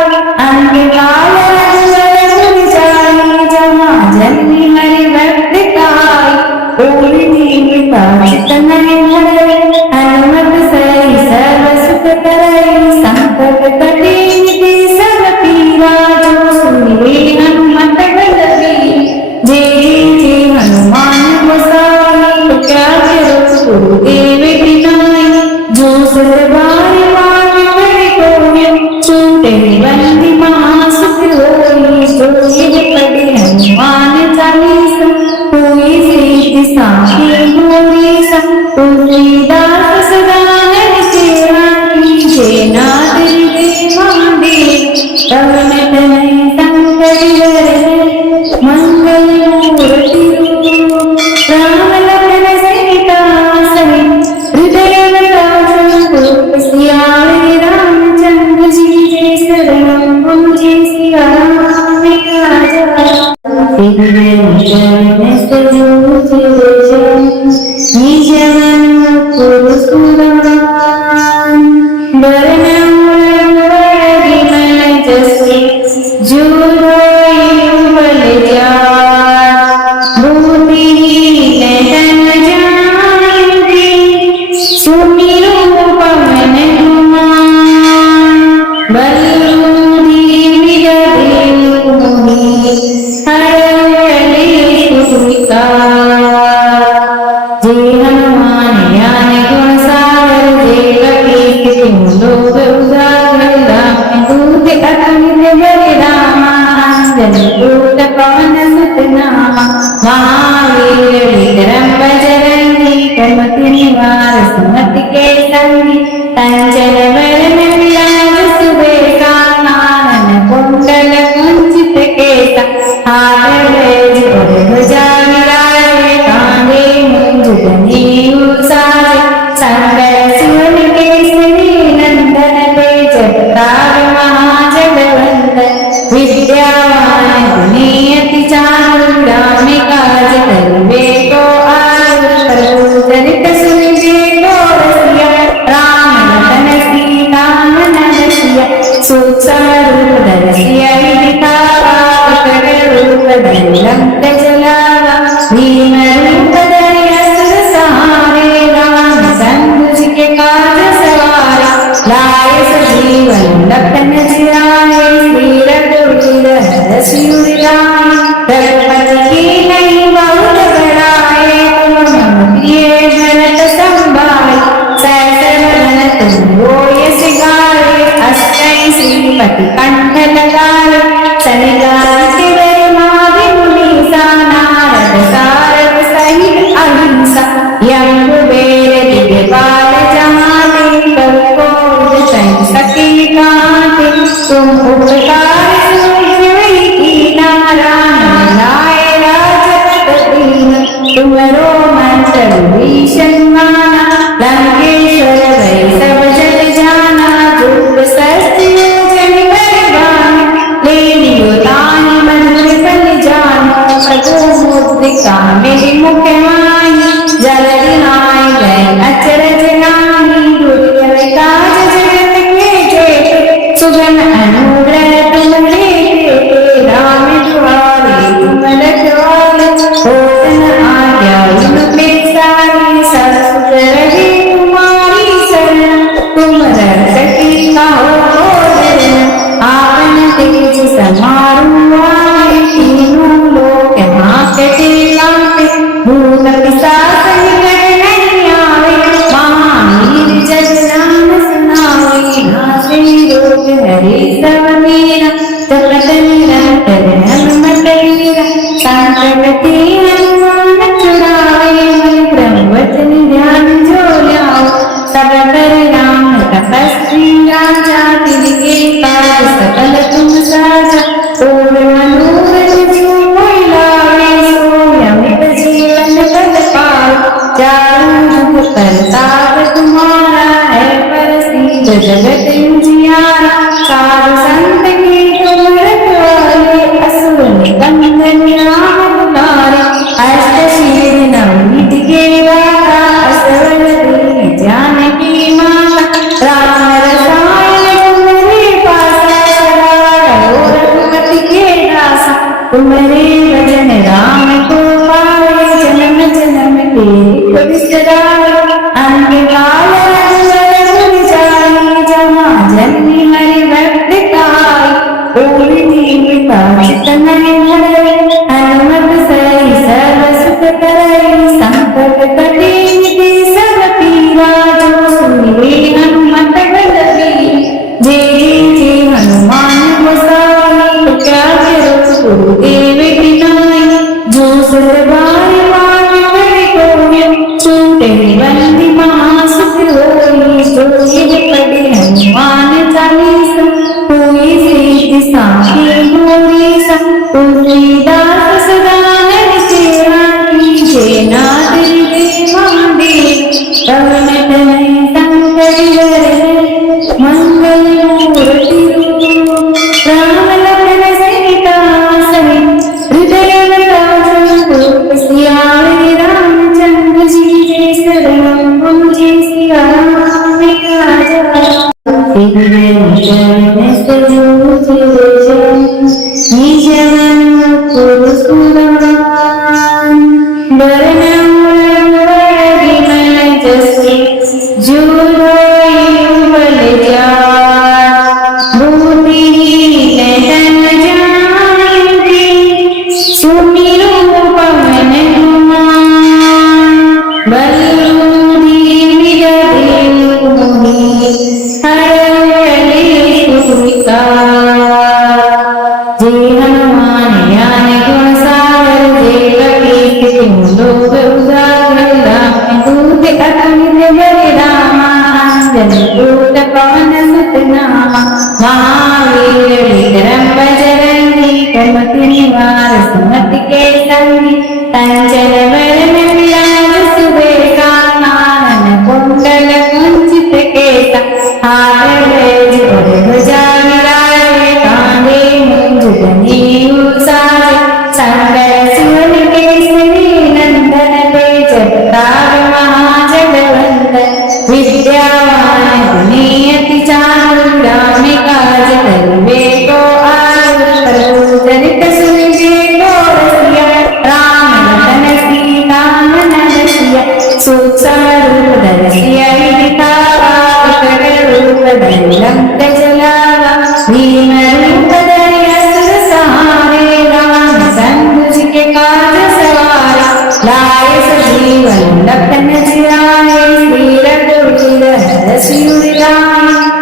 अंत काल रघुवर पुर जाई जहाँ जन्मी हरि भक्त काई पूर्ण जीविता चित नहीं हरे हनुमत सही सर्व सुख करई संकट कटे निधि सब पीरा जो सुनिए हनुमत बलवीर जे जे हनुमान गोसाई क्या करो गुरुदेव की नाई जो सरबार मांग बड़े कोय छूटे बंदी महासुख होई जो ये पढ़े हनुमान चालीसा कोई सीत साखी मोरी सा तुलसीदास सदा हरि सेवा कीजे नाथ हृदय महादेव पवन तनय संकट हरे मंगल मूर्ति रूप राम लखन सीता सहित हृदय विलास सियारे रामचंद्र जी जय शरण गुरु जी सिया राम राजा महावीर विक्रम बजरंगी कुमति निवार सुमति के संगी कंचन वरण विराज सुबेसा कानन कुंडल कुंचित केसा हाथ ध्वजा विराज तुमरो मंत्र विभीषण लंकेश्वर वै सब जग जाना रूप सहस्त्र योजन बलवान ले लियो तानि मधुर फल जानो प्रभु मुद्रिका मेरे मुख माही जलधि नाय गए अचरज नाहि दुर्लभ काज जगत के जेते सुगम अनुग्रह तुम्हारे देते राम दुआरे तुम रखवाले होत न आज्ञा युग में सारी सत्सुख रहे तुम्हारी शरण तुम रक्षकी कहो आपन तेज समारू आए तीनों लोक हाँकते कांपे भूत पिशाच निकट नहीं आवे महावीर जग नाम सुनावे नासे रोग हरे सब मीरा जपत निरंतर हनुमत वीरा संकट ते हनुमान छुड़ावे मन ब्रह्मवचन ध्यान जो ल्याओ सब कर राम तपस्वी राजा तिनके काज सकल तुम साजा पूर्ण मनोरथ जो कोई लावे सो अमित जीवन पद पाओ चारों युग परताप तुम्हारा है प्रसिद्ध जगत उजियारा साधु संत के तुम रखवाले असुर निकंदन राम दुलारे अष्ट सिद्धि नवनीत के दाता असवर दीन जानकी माता राम रसायन तुम्हारे पासा सदा रहो रघुपति के दासा तुम्हारे भजन राम को पावे जन्म जन्म के दुख बिसरावे अंत काल रघुवर जाई जहाँ जन्मी हरि भक्त काई पूरी जीविका चितन हरे हनुमत सही सर्व सुख करई संकट कटे मिटे सब पीरा जो सुनिए हनुमत बलवीर जे हनुमान गोसाई क्या करो गुरुदेव की नाई जो सरबार बार करे कोई छूटे बंदी महासुख होई जो ये पढ़े हनुमान चालीसा कोई सिद्धि साखी गोरी सा तुलसीदास सदा हरि सेवा कीजे नाथ देवा देव पवन तनय संकट हरे मंगल मूर्ति रूप राम लखन सीता सहित हृदय रूप सियारे रामचंद्र जी जय शरण जय सिया राम राजा महावीर विक्रम बजरंगी कुमति निवार सुमति के संगी कंचन वरण विराज सुबेसा कानन कुंडल कुंचित केसा हाथ बैज और ध्वजा विराजे कांधे मुंज जनेऊ साजे संकर सुवन केसरी नंदन तेज प्रताप महाजगवंदन विद्यावान गुणी अति चातुर राम काज करिबे को आतुर प्रभु चरित सुनिबे को रसिया राम लखन सीता मन रसिया सूक्ष्म रूप धरसिया दिखावा विकट रूप धरि लंक जलावा भीम रूप धरि असुर सहारे रामचंद्र जी के काज सवारा लाए सजीवन लखन जियाए श्री रघुवीर हर शिव लाए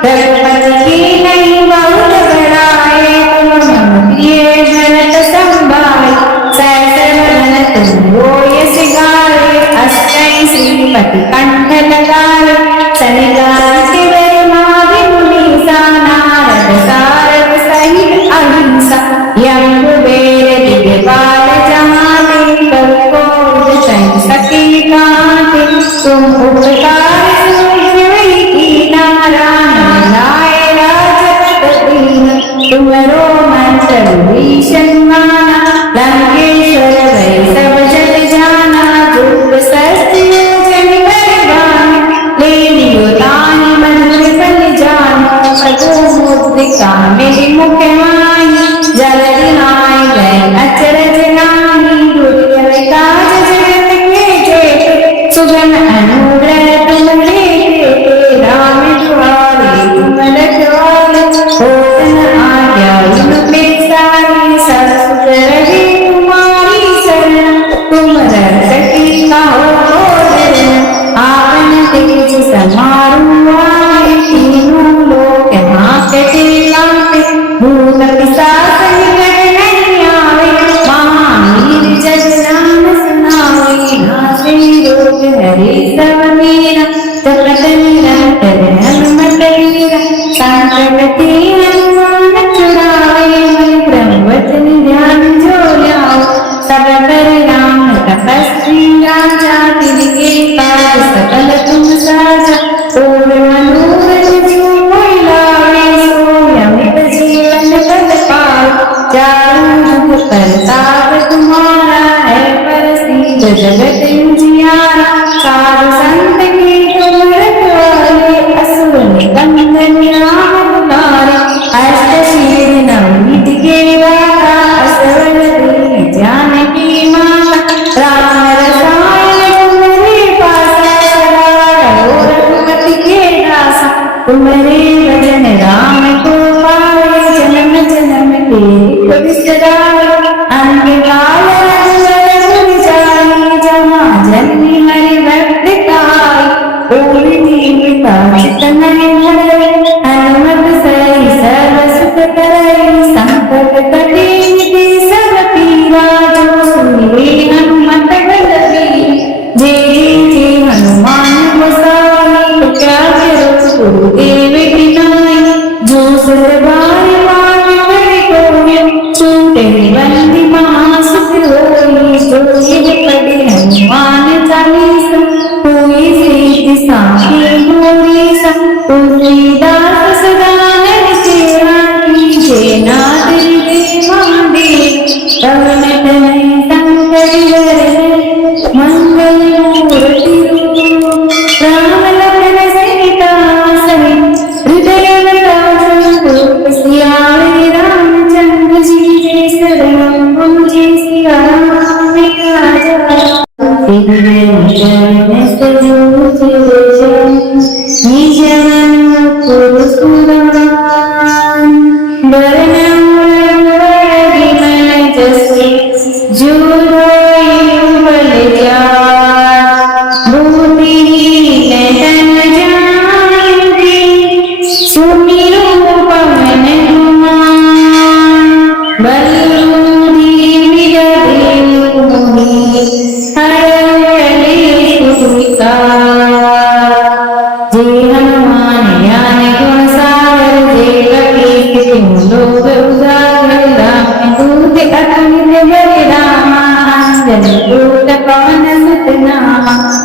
रघुपति की नहीं बहुत बड़ाए तुम मम प्रिय भरत संभाए सहस्र वदन तुम रोय सिगारे अष्टै श्रीपति कंठ लगाए सनिगार शिव माधि मुनीसा नारद सारद सहित अहिंसा यम कुबेर दिव्यपाल जहाँ देव को तपस्वी राजा तिनके काज सकल तुम साजा। और मनोरथ जो कोई लावे सोई अमित जीवन पद पाए। चारों जुग परताप तुम्हारा है प्रसिद्ध जगत उजियारा। साधु संत के तुम रखवाले असुर निकंदन राम दुलारे। अष्ट सिद्धि नवनीत के दाता असवर दीन जानकी माता। राम रसायन तुम्हारे पासा सदा रहो रघुपति के दासा। तुम्हारे भजन राम को पावे जन्म जन्म के दुख बिसरावे। अंधकार रघुवर पुर जाई जहाँ जन्मी हरि भक्त काई। ओरि दीनता चितन हरै हनुमत सहि सर्व सुख करै। संकट कटे मिटे सब पीरा जो सुमिरे हनुमत बलबीरा। जय हनुमान गोसाई कृपा करो गुरुदेव की नाई। जो सत बार बार करे कोई छूटे बंदी महासुख होई। जो ये पढ़े हनुमान चालीसा कोई सिद्धि साखी मोरी सा। तुलसीदास सदा हरि सेवा कीजे नाथ हृदय महादेव। पवन तनय संकट हरै मंगल मूर्ति रूप। राम लखन सीता सहित हृदय संतोष सियारे रामचंद्र जी जय शरण जय सिया राम राजा।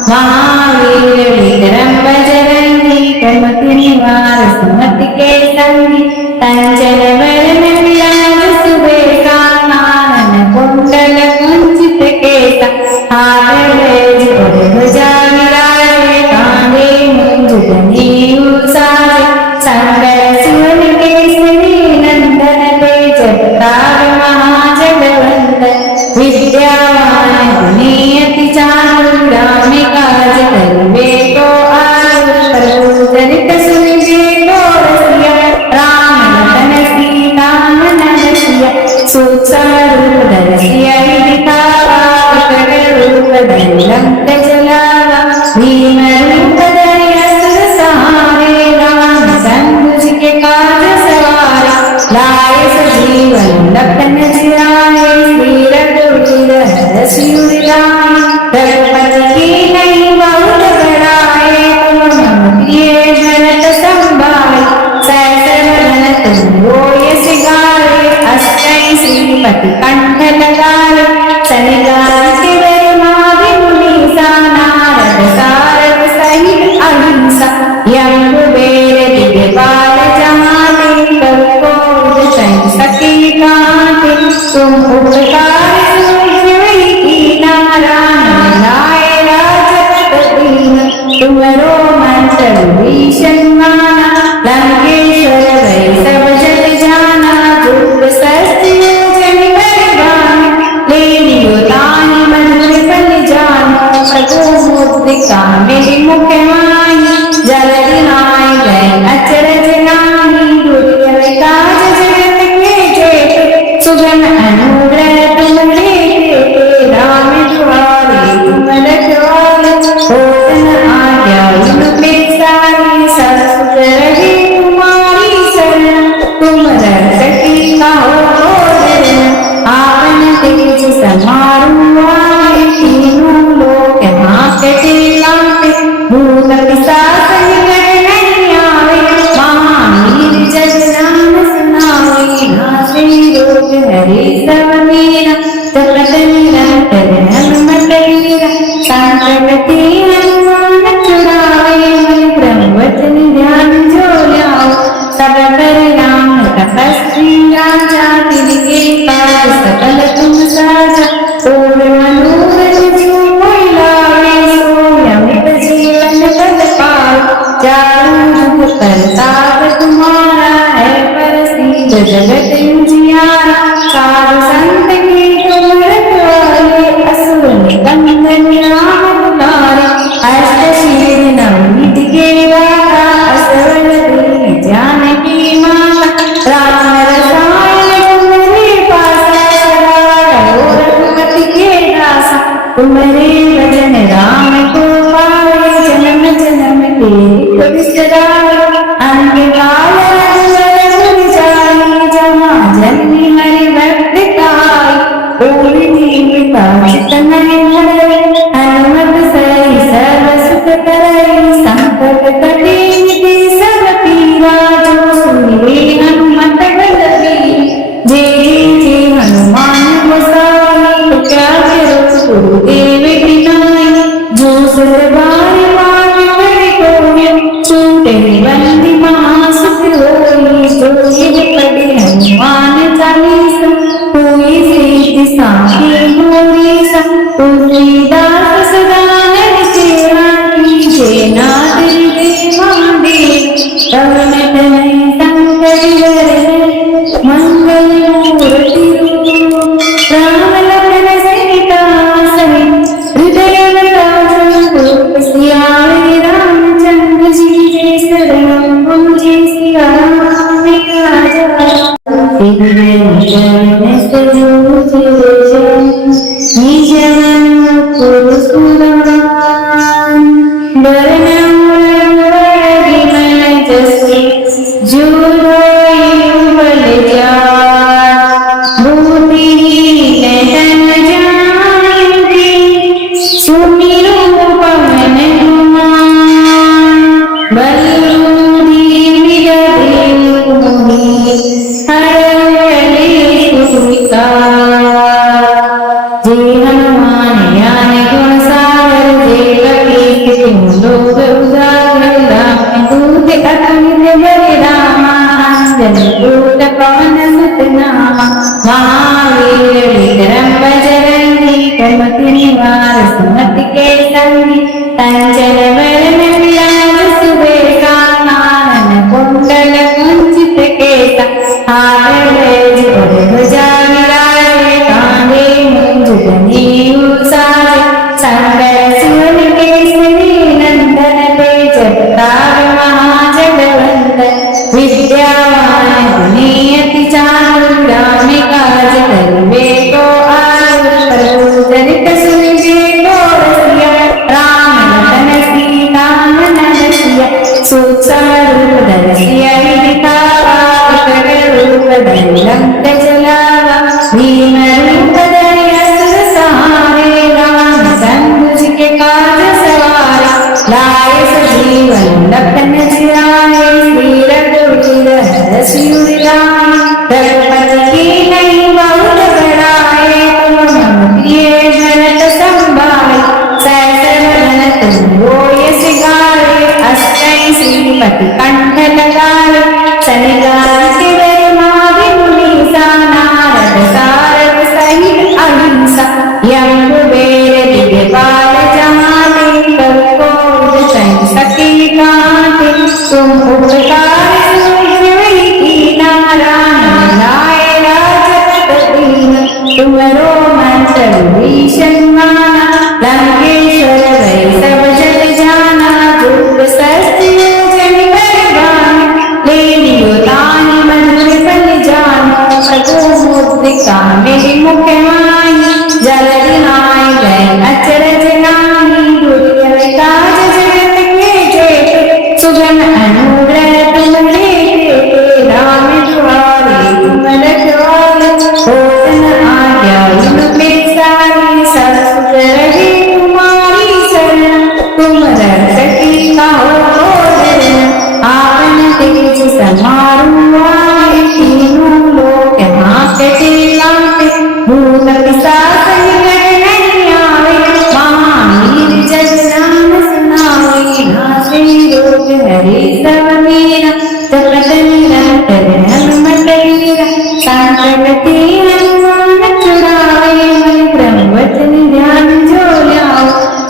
महावीर विक्रम बजरंगी कुमति निवार सुमति के संगी। कंचन वरण विराज सुबेसा कानन कुंडल कुंचित केसा। हाथ में ध्वजा विराजे कांधे मूंज जनेऊ साजे। संकर सुवन केसरी नंदन तेज प्रताप महाजगवंदन। विद्यावान गुणी अति चातुर रामे काज करिबे को आतुर। प्रभु चरित सुनिबे को रसिया राम लखन सीता मन बसिया। सूक्ष्म रूप धरि सियहि दिखावा विकट रूप धरि लंक जलावा। भीम रूप धरि असुर संहारे रामचंद्र जी के काज सवारे। लाए सजीवन लखन जियाए श्री रघुवीर हरषि उर लाए। रघुपति की नहीं बहुत बड़ाए तुम मम प्रिय भरत संभाए। सहस्र वदन तुम यश गाए अष्टै श्रीपति कंठ लगाए। सनिगारित ब्रह्मादि मुनीसा नारद सारद सहित अहिंसा। यम कुबेर दिगपाल जहाते कवि कोविद सती कांते। तुम उपकार सूझबहि कीना राम लाए राजपद दीना। तुमरो मंत्र विभीषण माना लंकेश्वर भय सब जग जाना। दुष्ट शस्त्र योजन कर गाना ले लियो ताहि मधुर फल जाना। प्रभु मुद्रिका मेरि मुख माहि जलधि नाहि गए अचरज नाहि। दुर्जन काज जगत के जेते सुगम अनुग्रह तुम्हारे देते। राम दुआरे तुम रखवारे होत न आज्ञा बिनु पैसारे। सब सुख भजन राम को पावे, जन्म जन्म के दुख बिसरावे, अंत काल रघुवर पुर जाई, जहाँ जन्मी हरि भक्त काई, पूरी जीविका चित नहीं हरे, हनुमत सही सर्व सुख करे, संकट कटे मिटे सब पीरा, जो सुनिए हनुमत बलबीर, जे हनुमान गोसाई, तो क्या करो गुरुदेव की नाई, जो सतबार पाठ करे कोई, छूटे बंदी महासुख होई, जो ये पढ़े हनुमान चालीसा, कोई सिद्धि साखी मोरी सा, तुलसीदास सदा हरि सेवा कीजे, नाथ हृदय महादेव, पवन तनय संकट हरे, मंगल मूर्ति रूप, राम लखन सीता सहित, हृदय रूप सियारे रामचंद्र जी जय शरण जय सिया राम राजा, शरण सजो निज मन पुरुषुरान, वरण विमल जसि जो बल जान, भूमिहीन तन जानिके, सुमिरो पवन कुमार, बलरूपी विरदेव मोहि, हरौ कलेश विकार, जय हनुमान ज्ञान गुण सागर, जय कपीस तिहुँ लोक उजागर, रामदूत अतुलित बल धामा, अंजनी पुत्र पवन सुत नामा, महावीर विक्रम बजरंगी, कुमति निवार सुमति के संगी, कंचन वरण विराज सुबेसा, कानन कुंडल कुंचित केसा, हाथ बैज ध्वजा विराजे, कांधे मूंज जनेऊ साजे, संकर सुवन केसरी नंदन, तेज प्रताप महाजगवंदन, विद्यावान गुणी अति चातुर, राम काज करिबे को आतुर, प्रभु चरित सुनिबे को रसिया, राम लखन सीता मन बसिया, सूक्ष्म रूप धरि सियहि दिखावा, विकट रूप धरि लंक जलावा, भीम रूप धरि असुर सहारे, रामचंद्र जी के काज सवारे, लाए सजीवन लखन जियाए, श्री रघुवीर हरषि उर लाए, रघुपति कीन्ही बहुत बड़ाए, तुम मम प्रिय भरत संभाए, सहस वदन तुम यश गाए, अष्टै श्रीपति कंठ लगाए, सनिगार शिवर माधि मुनीसा, नारद सारद सहित अहिंसा, यम कुबेर दिव्यपाल जहाते, कवि कोविद कहि सके गाते, तुम उपकार सुग्रीव कीन्हा, राम लाए राजपद दीन्हा, तुमरो मंत्र विभीषण माना, लंकेश्वर भय सब जग जाना, जुग सहस्त्र योजन कर गाना, ले लियो ताहि मधुर फल जाना, प्रभु मुद्रिका मेरि मुख माहि, जलधि नाहि गए अचरज नाहि, दुर्जय काज जगत के जेते, सुगम अनुग्रह तुम्हारे तेते, राम दुआरे तुम रखवारे, होत न आज्ञा बिनु पैसारे, सब सुख रहे तुम्हारी शरण, तुम रक्षकी कहो को डरना, आपन तेज समारो आए, तीनों लोक हाँकते कांपे, भूत पिशाच निकट नहीं आवे, महावीर जब नाम सुनावे, नासे रोग हरे सब मीरा, जपत निरंतर हनुमत वीरा, संकट ते हनुमान छुड़ावे, मन क्रम वचन ध्यान जो लाओ,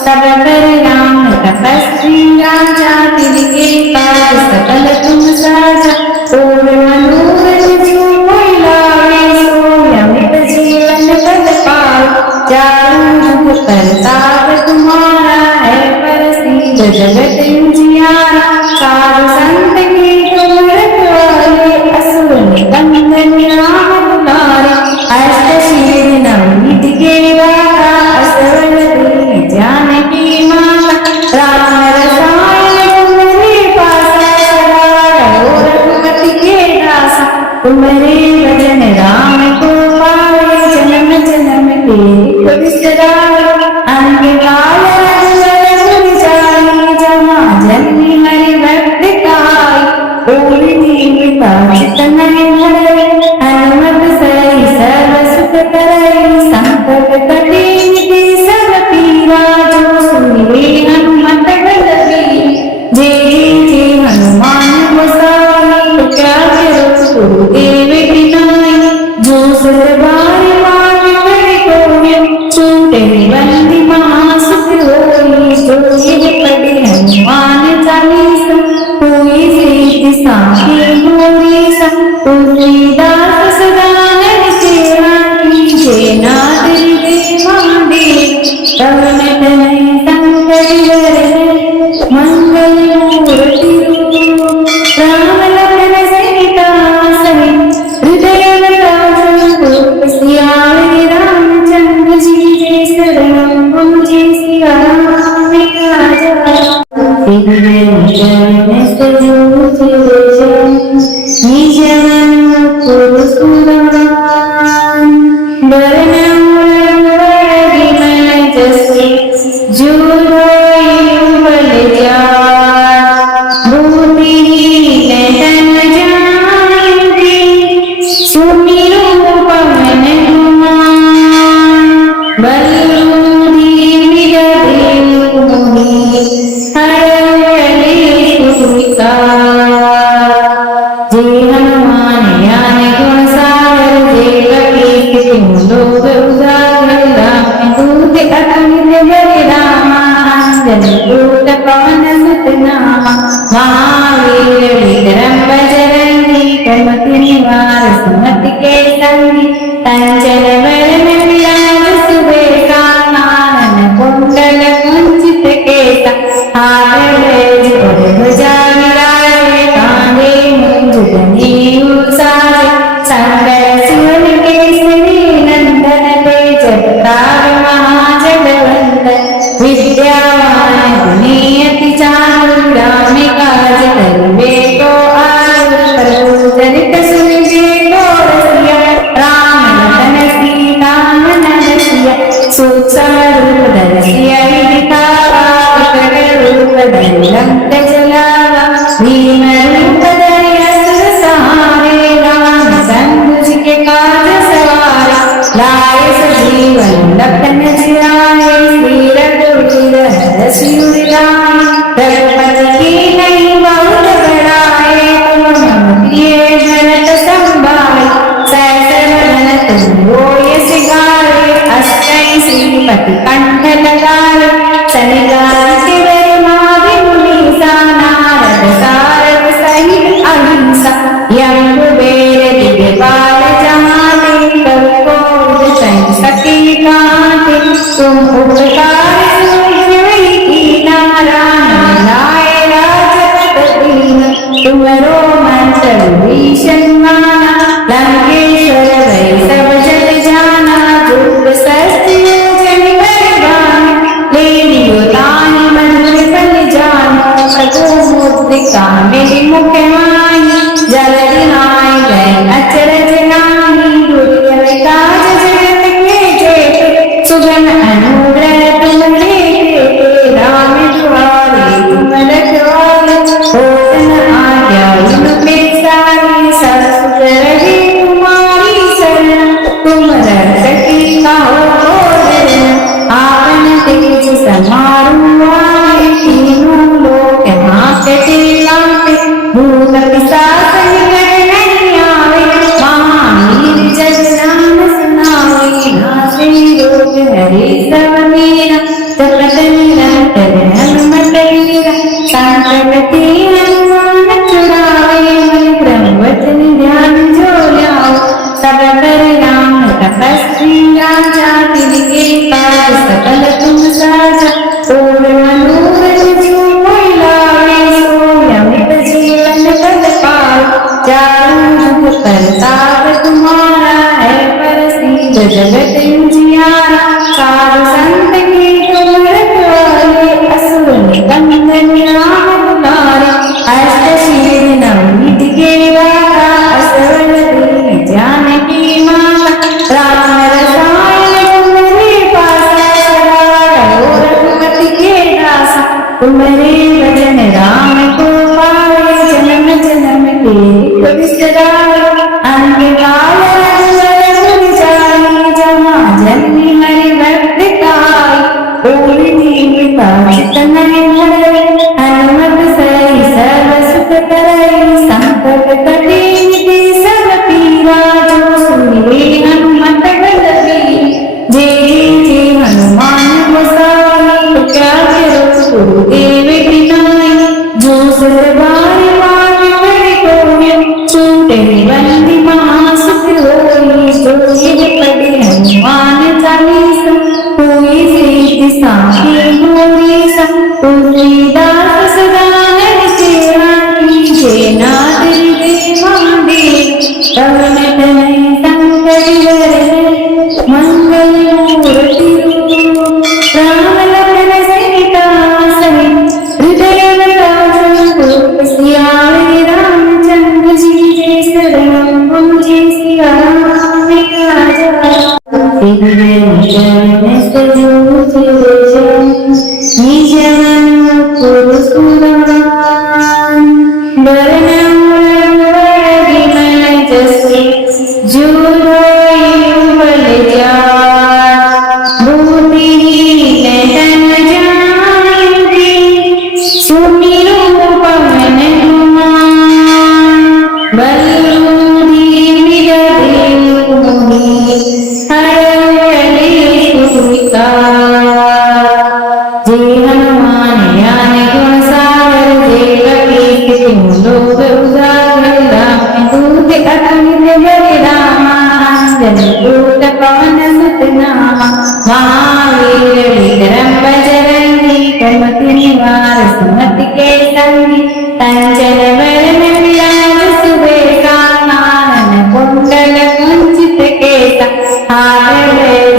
सब पर राम तपस्वी राजा, तिनके काज सकल तुम साजा, पूर्ण मनोरथ जो कोई लावे, सोई अमित जीवन पद पावे, चारों जुग परताप तुम्हारा है, प्रसिद्ध जगत उजियारा, साधु संत के तुम रखवाले, असुर निकंदन राम दुलारे, अष्ट शील नवनीत के दाता, असवर दीन जान जुड़ोई उबल जाए बूढ़ी तन जाएगी सुमिरो पवन कुमार बलूरी मिलूरी हरे सुता जे हनुमान ज्ञान गुण सागर जे कपीस तिहु लोक उजागर राम दूत अतुलित बल रामा अंजनी पुत्र पवन सुत नामा महावीर विक्रम बजरंगी कुमति निवार सुमति के संगी कंचन वरण विराज सुबेसा कानन कुंडल कुंचित केसा हाथ में ध्वजा विराजे कांधे मुंज जनेऊ साजे संकर सुवन केसरी नंदन तेज प्रताप महाजगवंदन विद्यावान गुणी अति चातुर राम काज करिबे को आतुर प्रभु चरित सुनिबे को रसिया राम लखन सीता मन रसिया सूक्ष्म रूप धरि सियहि दिखावा विकट रूप धरि लंक जलावा भीम रूप धरि असुर सहारे रामचंद्र जी के काज सवारे लाए सजीवन लखन जियाए श्री रघुवीर हरषि उर लाए रघुपति की नहीं बहुत बड़ाए तुम मम प्रिय भरत संभाए सहस्र वदन तुम रोयस गाए अष्टै श्रीपति कंठ लगाए सनिगार माधि मुनीसा नारद सारद सहित अहिंसा यम कुबेर दिव्यपाल जहाते कवि कोविद सहित सती कांते तुम उपकार सुनहि की नारायण लाए राजपद दीन तुमरो मंत्र भीषण माना लंकेश्वर भय सब जग जाना दुर्ग शस्त्र जन बलवान ले लियो ताहि मंत्र बल जानो सगो मुद्रिका मेरी मुख माही जल्दी नाय गए अचरज नाही दुर्गम काज जगत के जेते सुगम अनुग्रह तुम लेते राम द्वारे तुम रखवाले होतन आज्ञा इन पे सारी सरसुत रहे तुम्हारी शरण तुम रक्षकी कहो आपन तेज समारू आए तीनों लोक हाँकते कांपे भूत पिशाच निकट नहीं आवे महावीर जग नाम सुनावे नासे रोग हरे सब मीरा जपत निरंतर हनुमत वीरा संकट ते हनुमान छुड़ावे मन ब्रह्म वचन ध्यान जो ल्याओ सब पर राम तपस्वी राजा तिनके काज सकल तुम साजा पूर्ण मनोरथ जो कोई लावे सो अमित जीवन फल पाए चारों युग प्रताप तुम्हारा है प्रसिद्ध जगत उजियारा साधु संत के तुम रखवाले असुर निकंदन राम दुलारे अष्ट शील नवनीत के दाता असवर दीन जानकी माता राम रसायन तुम्हारे पासा सदा रहो रघुपति के दासा तुम्हारे भजन राम को पावे जन्म जन्म के दुख बिसरावे अंत काल रघुवर पुर जाई जहाँ जन्मी हरि भक्त काई पूर्ण जीविका चितन हरे हनुमत सही सर्व सुख करई संकट कटे मिटे सब पीरा जो सुनिरे हनुमत बलबीर जे जे हनुमान गोसाई क्या करो गुरुदेव की नाई जो सरबार पार करे कोई छूटे बंदी महासुख होई जो ये पढ़े हनुमान चालीसा कोई सीधी साखी मोरी सा तुलसीदास सदा हरि सेवा कीजे नाथ हृदय महादेव पवन तनय संकट हरण मंगल मूर्ति रूप राम लखन सीता सहित हृदय राम सियारे रामचंद्र जी जय शरण गुरु जी सिया राम राजा हनुमान ज्ञान गुण सागर जय कपीस लोक उजागर राम दूत अतुलित बलरामा अंजनी पुत्र पवन सुत नामा महावीर विक्रम बजरंगी कुमति निवार सुमति के संगी कंचन वरण विराज सुबेसा कानन कुंडल कुंचित केसा हाथ में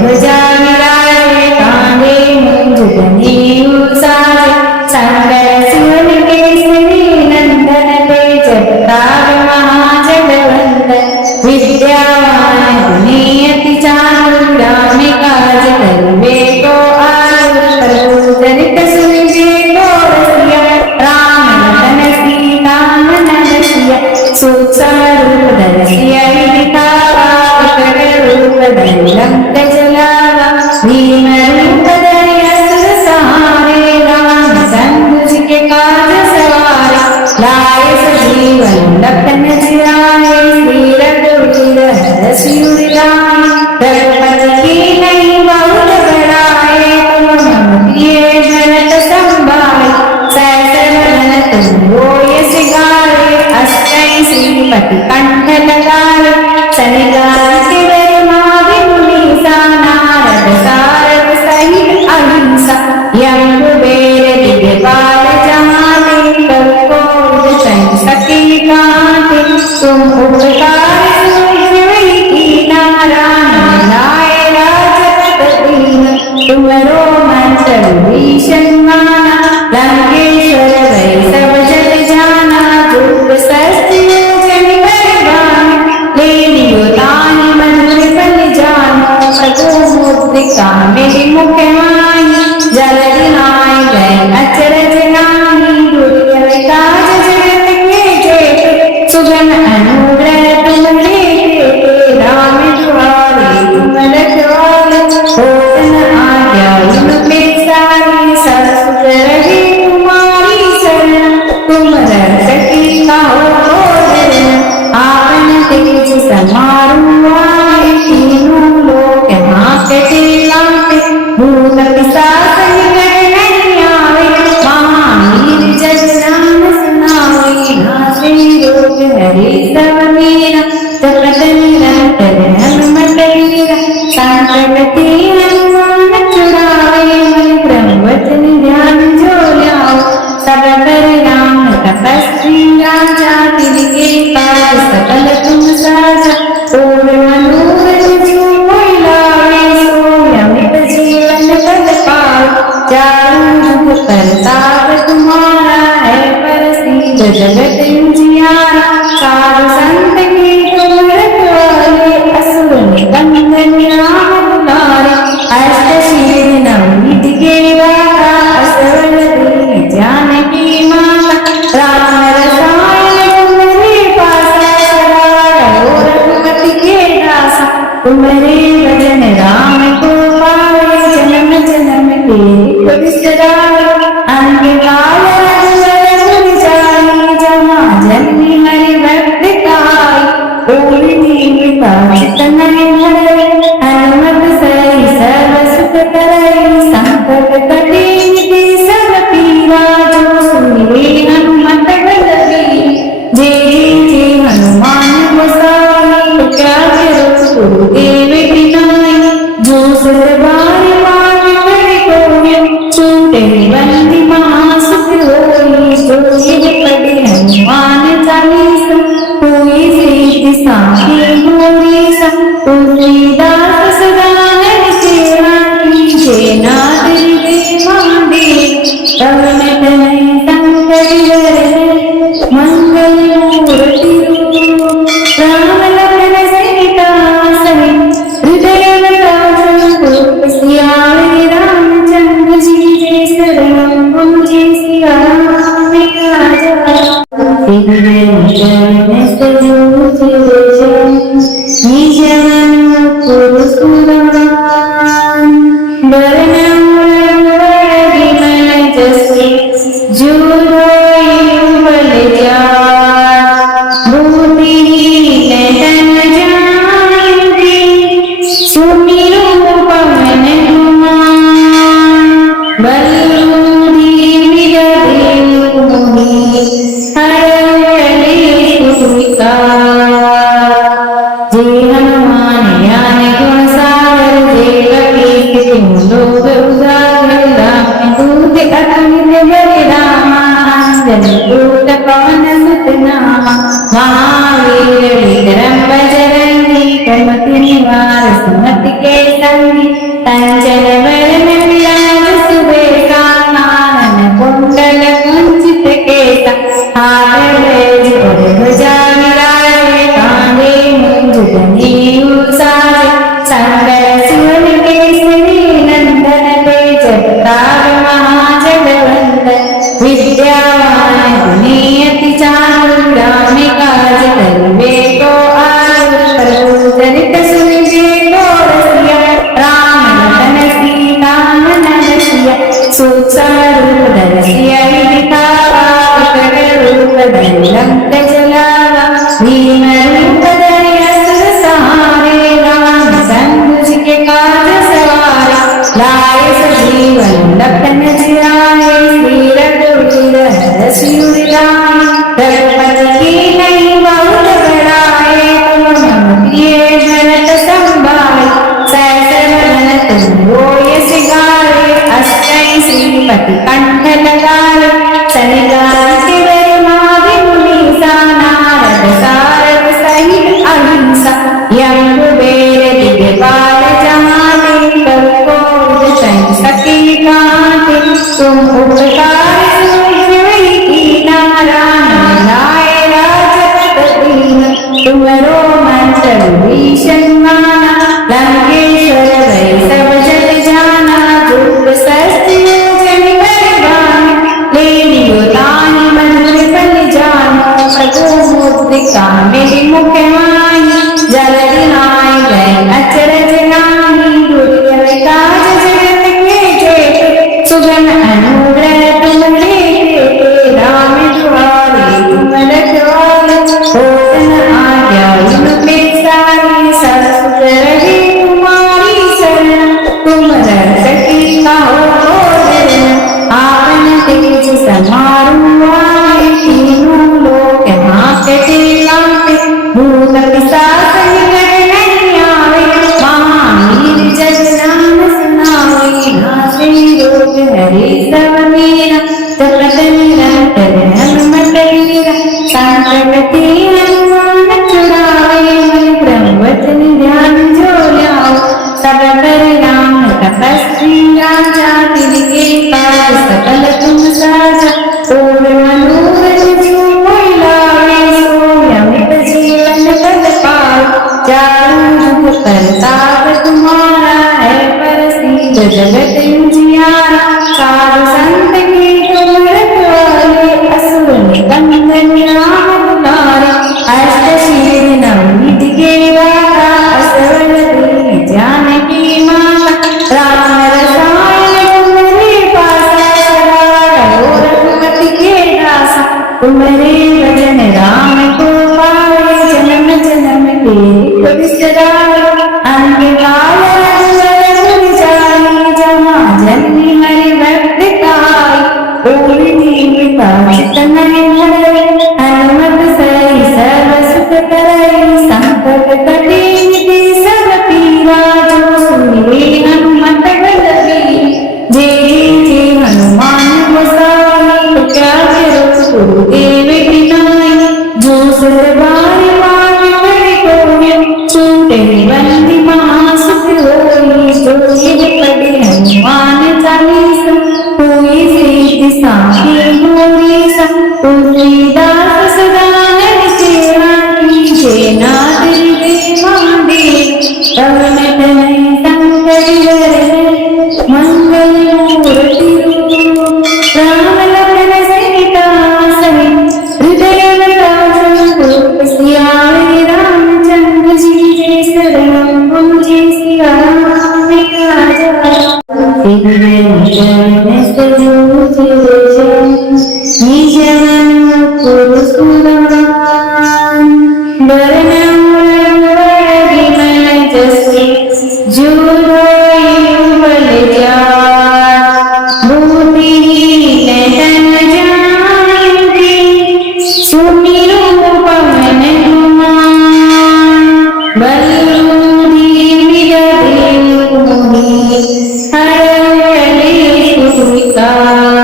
ध्वजा विराजे कांधे मूंज जनेऊ साजे संकर सुवन केसरी नंदन तेज प्रताप महाजगवंदन विद्यावान गुणी अति चातुर राम काज करिबे को आतुर प्रभु चरित सुनिबे को रसिया राम लखन सीता मन रसिया सूक्ष्म रूप धरि सियहि दिखावा विकट रूप धरि लंक जलावा भीम रूप धरि असुर सहारे रामचंद्र जी के काज सवारे लाए सजीवन लखन जियाए श्री रघुवीर हर शिवर लाए रघुपति की नहीं बहुत बड़ाए तुम मम प्रिय भरत संभाए सहस बदन तुम यश गाए अष्टै श्रीपति कंठ लगाए सनिगारित ब्रह्मादि मुनीसा नारद सारद सहित अहिंसा यम कुबेर दिव्यपाल जहाते कवि सती कांते तुम उपकार सुनहि कीना राम लाए राजपद दीन तुमरो मंत्र भीषण माना लंकेश्वर भय सब जग जाना रूप सहस्त्र योजन बलवान ले लियो तानि मधुर फल जानो प्रभु मुद्रिका मेरी मुख माही जलधि नाय गए अचरज नाहि दुर्गम काज जगत के जेते सुगम अनुग्रह तुम लेते राम दुआरे तुम रखवाले होत न आज्ञा युग में सारी ससुर रही तुम्हारी शरण तुम रक्षकी कहो आपन तेज समारू आए तीनों लोक हाँकते कांपे भूत पिशाच निकट नहीं आवे महावीर जग नाम सुनावे नासे रोग हरे सब मीरा जपत निरंतर हनुमत वीरा संकट ते हनुमान छुड़ावे मन ब्रह्म वचन ध्यान जो लाओ सब पर राम तपस्वी राजा तिनके काज सकल तुम साजा पूर्ण मनोरथ जो कोई लावे सोई अमित जीवन पद पाओ चारों युग परताप तुम्हारा है प्रसिद्ध जगत उजियारा साधु संत के तुम रखवाले असुर निकंदन राम दुलारे अष्ट सिद्धि नवनीत के दाता असवर दीन जानकी माता राम रसायन तुम्हारे पासा सदा रहो रघुपति के दासा तुम्हारे भजन राम को पावे जन्म जन्म के दुख बिसरावे अंत काल रघुवर जाई जहाँ जन्मी हरि भक्त काई पूरी दीनता चितन हरे हनुमत सही सर्व सुख करई संकट कटे निधि सब पीरा जो सुनिए हनुमत बलवीर जे हनुमान गोसाई क्या करो गुरुदेव की नाई जो सरबार मान कर कोई छूटे बंदी महासुख होई जो ये पढ़े हनुमान चालीसा कोई सीति साखी गोरी सा तुलसीदास सदा हरि सेवा कीजे नाथ हृदय देव पवन तनय संकट हरण मंगल मूर्ति रूप राम लखन सीता सहित हृदय रूप सियारे रामचंद्र जी जय शरण गुरु जी सिया राम राजा अतुलित बलिरामा अंजनी पूत पवन सुत नामा महावीर विक्रम बजरंगी कुमति निवार सुमति के संगी कंचन वरण विराज सुबेसा कानन कुंडल कुंचित केसा हाथ और ध्वजा विराजे कांधे मुंज जनेऊ साजे शंकर सुवन केसरी नंदन तेज प्रताप महाजगवंदन विद्यावान गुणी अति चातुर राम काज करिबे को आतुर प्रभु चरित सुनिबे को रसिया राम लखन सीता मन बसिया सूक्ष्म रूप धरसिया दिखावा विकट रूप धरि लंक जलावा भीम रूप धरि असुर सहारे रामचंद्र जी के काज सवारे लाए सजीवन लखन जियाए श्री रघुवीर हर शिव लाए रघुपति की नहीं बहुत बड़ाए तुम मम प्रिय भरत संभाए सहस्र वदन तुम रोय सिगारे अष्टै श्रीपति कंठ लगाए सनिगार शिव माधि मुनीसा नारद सारद सहित अहिंसा यम कुबेर दिगपाल जहाते कवि सखी कांते तुम उपकार सुग्रीव की नारायण लाए राजपद दीन तुमरो मंत्र भीषण माना लंकेश्वर भय सब जग जाना दुख शस्त्र जन बलवान ले लियो तानि मंत्र फल जानो प्रभु मुद्रिका मेरी मुख माही जलधि नाय गए अचरज नाहि दुर्गम काज जगत के जेते सुगम अनुग्रह तुम्हारे देते राम दुआरे तुम रखवाले होतन आज्ञा इन पे सारी सब रहे तुम्हारी शरण तुम रक्षकी कहो आपन तेज समारू आए तीनों लोक हाँकते कांपे भूत पिशाच निकट नहीं आवे महावीर जग नाम सुनावे नासे रोग हरे सब मीरा जपत निरंतर हनुमत वीरा संकट ते हनुमान छुड़ावे मन ब्रह्मवचन ध्यान जो लाओ सब पर राम तपस्वी राजा तिनके काज सकल तुम साजा ओम मनोरथ जो कोई लावे सो अमित जीवन पद पाए चारों जुग परताप तुम्हारा है प्रसिद्ध जगत उजियारा साधु संत के तुम रखवाले असुर निकंदन राम दुलारे अष्ट शील नवनीत के वाला असवर दीन जानकी माता राम रसायन तुम्हारे पासा सदा रहो रघुपति के दासा तुम्हारे भजन राम को पाए जन्म जन्म के दुख बिसराए अंधकार रघुवर जाई जहाँ जन्मी हरि भक्त काई ओढ़ी नीमिता चितन हरे हनुमत सही सर्व सुख करई संकट कटे मिटे सब पीरा जो सुनिए हनुमत बलबीर जे जे हनुमान गोसाई क्या करो गुरुदेव की नाई जो सतबार पाठ करे कोई छूटे बंदी महासुख होई जो ये पढ़े हनुमान चालीसा कोई सिद्धि साखी मोरी सा तुलसीदास सदा हरि सेवा कीजे नाथ हृदय महादेव पवन तनय संकट हरण मंगल मूर्ति रूप राम लखन सीता सहित हृदय विलास सियारे रामचंद्र जी जय शरण जय सिया राम राजा हृदय शरण सजो निजन पुरुषुरान वरणम वरदिमय जसे जुरोयु बल जात भूतिहीन तन जानिते सुमिरो पवन कुमार बलरूधी विदधे मुनि हर कलेश विकार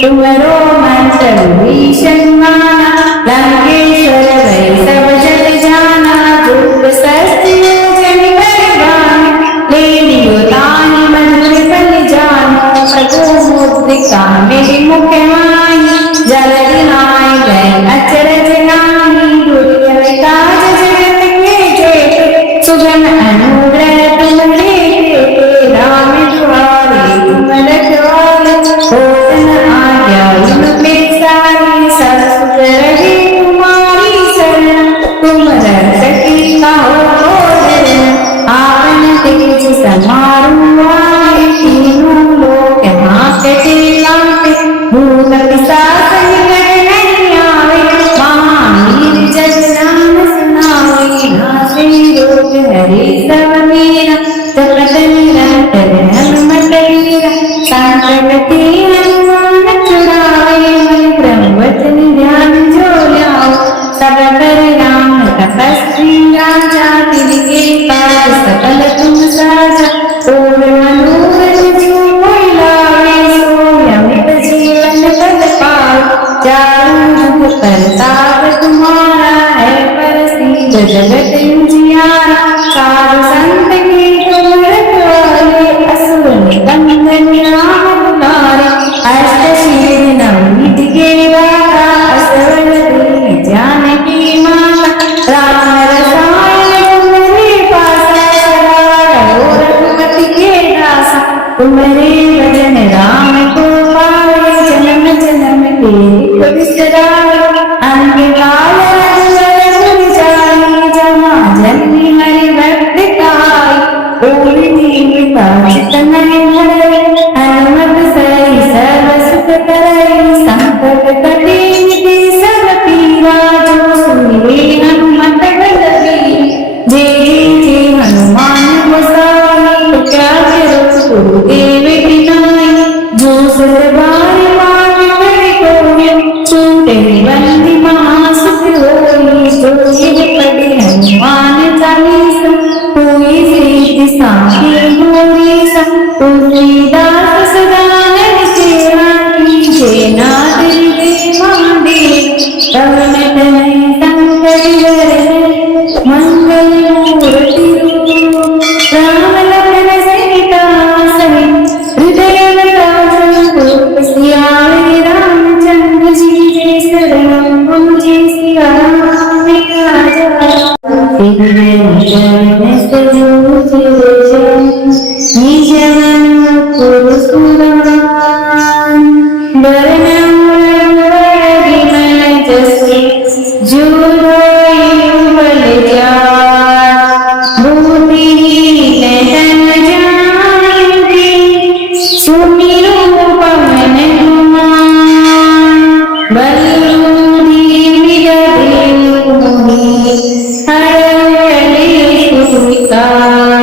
तुमरो मंत्र भीषण माना, लंकेश्वर वै सब जग जाना, रूप शस्त्र जन बलवान, ले लियो तानि मधुर बल जानो, प्रभु मुद्रिका मेरि मुख माहि, जलधि नाहि वै अचरज नाहि, दुर्लभ काज जगत के जेते, सुगम अनुग्रह तुम्हारे देते, राम दुआरे तुम रखवारे, होत न आज्ञा इन बेसारी, सब सुख रहे तुम्हारी शरण, तुम रक्षकी कहो भोजन, आपन तेज समारो आए, तीनों लोक हाँकते कांपे, भूत पिशाच निकट नहीं आवे, महावीर जग नाम सुनावे, नासे रोग हरे सब मीरा, जपत निरंतर हनुमत वीरा, संकट ते हनुमान छुड़ावे, मन ब्रह्म वचन ध्यान जो ल्याओ, सब पर राम तपस्वी राजा, तिनके काज सकल तुम साजा, और मनोरथ जो कोई लावे, सो अमित जीवन पद पाओ, चारों युग प्रताप तुम्हारा है, प्रसिद्ध जगत उजियारा, साधु संत के तुम रखवाले, असुर निकंदन राम दुलारे, अष्ट सिद्धि नवनीत के दाता, असवर दीन जानकी माता, राम रसायन तुम्हारे पासा, सदा रहो रघुपति के दासा, तुम्हारे भजन राम को पावे, जन्म जन्म के दुख बिसरावे, अंत काल रघुवर पुर जाई, जहाँ जन्मी हरि भक्त काई, पूर्ण जीविता चितन हरे, हनुमत सहि सर्व सुख करई, संकट कटे मिटे सब पीरा, जो सुमिरे हनुमत बलवीर, जे हनुमान गोसाई, क्या करो गुरुदेव की नाई, जो सत बार बार करे कोई, छूटे बंदी महासुख होई, जो ये पढ़े हनुमान चालीसा, कोई सिद्धि साखी मोरी सा, तुलसीदास सदा हरि सेवा कीजे, नाथ हृदय महादेव, पवन तनय संकट हरे, मंगल मूर्ति रूप, राम लखन सीता सहित, हृदय विलास सियारे, रामचंद्र जी जय शरण गुरु सिया राम राजा, हृदय शरण सजो निज मन पुरुषुरान, वरन विमल जसि जो बल जान, बुद्धिहीन तन जानिके, सुमिरो पवन कुमार, बलबुद्धि विद्या मोहि, हरहु कलेश विकार,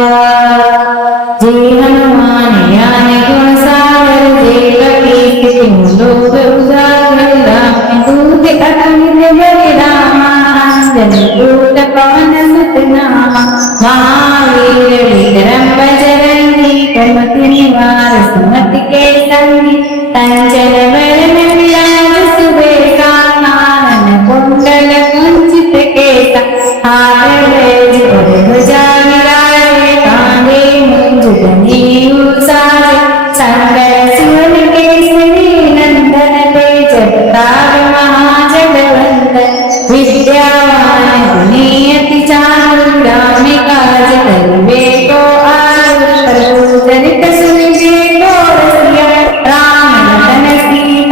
जे हनुमान ज्ञान गुण सागर, जे कपीस तिहुँ लोक उजागर, रामदूत अतुलित बल धामा, अंजनी पुत्र पवन सुत नामा, महावीर विक्रम बजरंगी, कुमति निवार सुमति के संगी, कंचन वरण विराज सुबेसा, कानन कुंडल कुंचित केसा, हाथ बैज और ध्वजा विराजे, कांधे मूंज जनेऊ साजे, संकर सुवन केसरी नंदन, तेज प्रताप महाजगवंदन, विद्यावान गुणी अति चातुर, राम काज करिबे को आतुर, प्रभु चरित सुनिबे को रसिया, राम लखन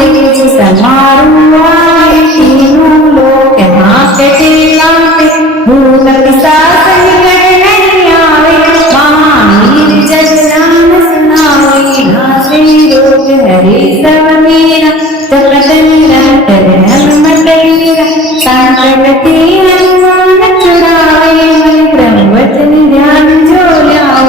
तेज समारू आए, तीनों लोक हाँकते कांपे, भूत पिशाच निकट नहीं आवे, महावीर जग नाम सुनावे, नासे रोग हरे सब मीरा, जपत निरंतर हनुमत वीरा, संकट ते हनुमान छुड़ावे, मन क्रम वचन ध्यान जो ल्याओ,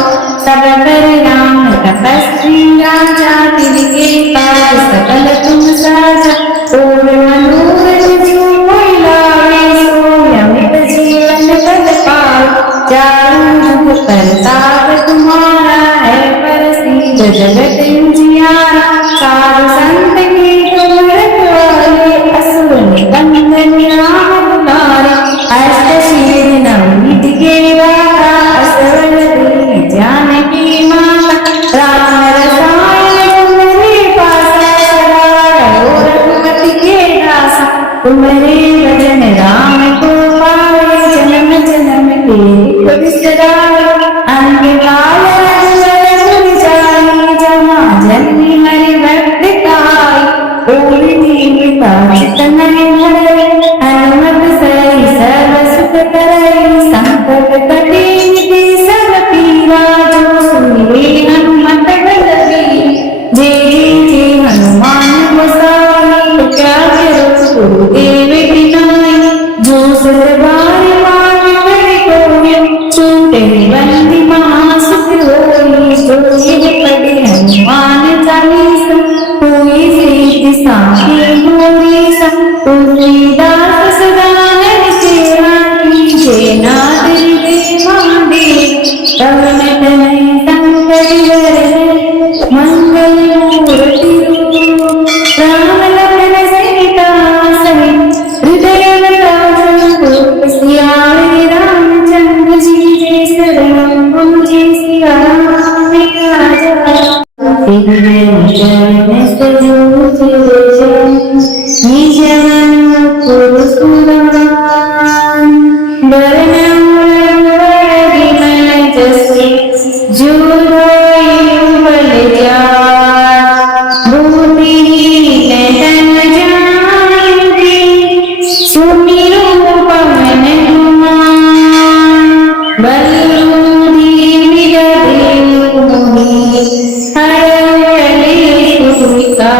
सब पर राम तपस्वी राजा, तिनके काज सकल तुम साजा, और मनोरथ जो कोई लावे, सो अमित जीवन पद पाओ, चारों जुग परताप तुम्हारा है, प्रसिद्ध जगत उजियारा, साधु संत के तुम रखवाले, असुर निकंदन राम दुलारे, अष्ट सिद्धि नवनीत के दाता, असवर दीन जानकी माता, राम रसायन तुम्हारे पासा, सदा रहो रघुपति के दासा, तुम्हारे भजन राम को पावे, जन्म जन्म के दुख बिसरावे, अंत काल रघुवर पुर जाई, जहाँ जन्मी हरि भक्त काई, कोई दीवता चित नहीं धरे, हनुमत सही सर्व सुख करई, संकट कटे मिटे सब पीरा, जो सुनिए हनुमत बलबीरा, जे हनुमान गोसाई, कृपा करो गुरुदेव की नाई, जो सत बार बार करे कोई, छूटे बंदी महासुख होई, जो ये पढ़े हनुमान चालीसा, कोई सिद्धि साखी मोरी सा, तुलसीदास सदा हरि सेवा कीजे, नाथ हृदय महादेव, पवन तनय संकट हरै, मंगल मूर्ति रूप, राम लखन सीता सहित, हृदय में सियारे रामचंद्र जी जय शरण जय सिया राम राजा, चरण सजो निज मन पुरुषुरान, वर्णम विमल जसि जो बल जान, भूमिहीन तन जानिके, सुमिरो पवन कुमार, बलरूधी विरदेव मोहि, हरौ कलेश विकार,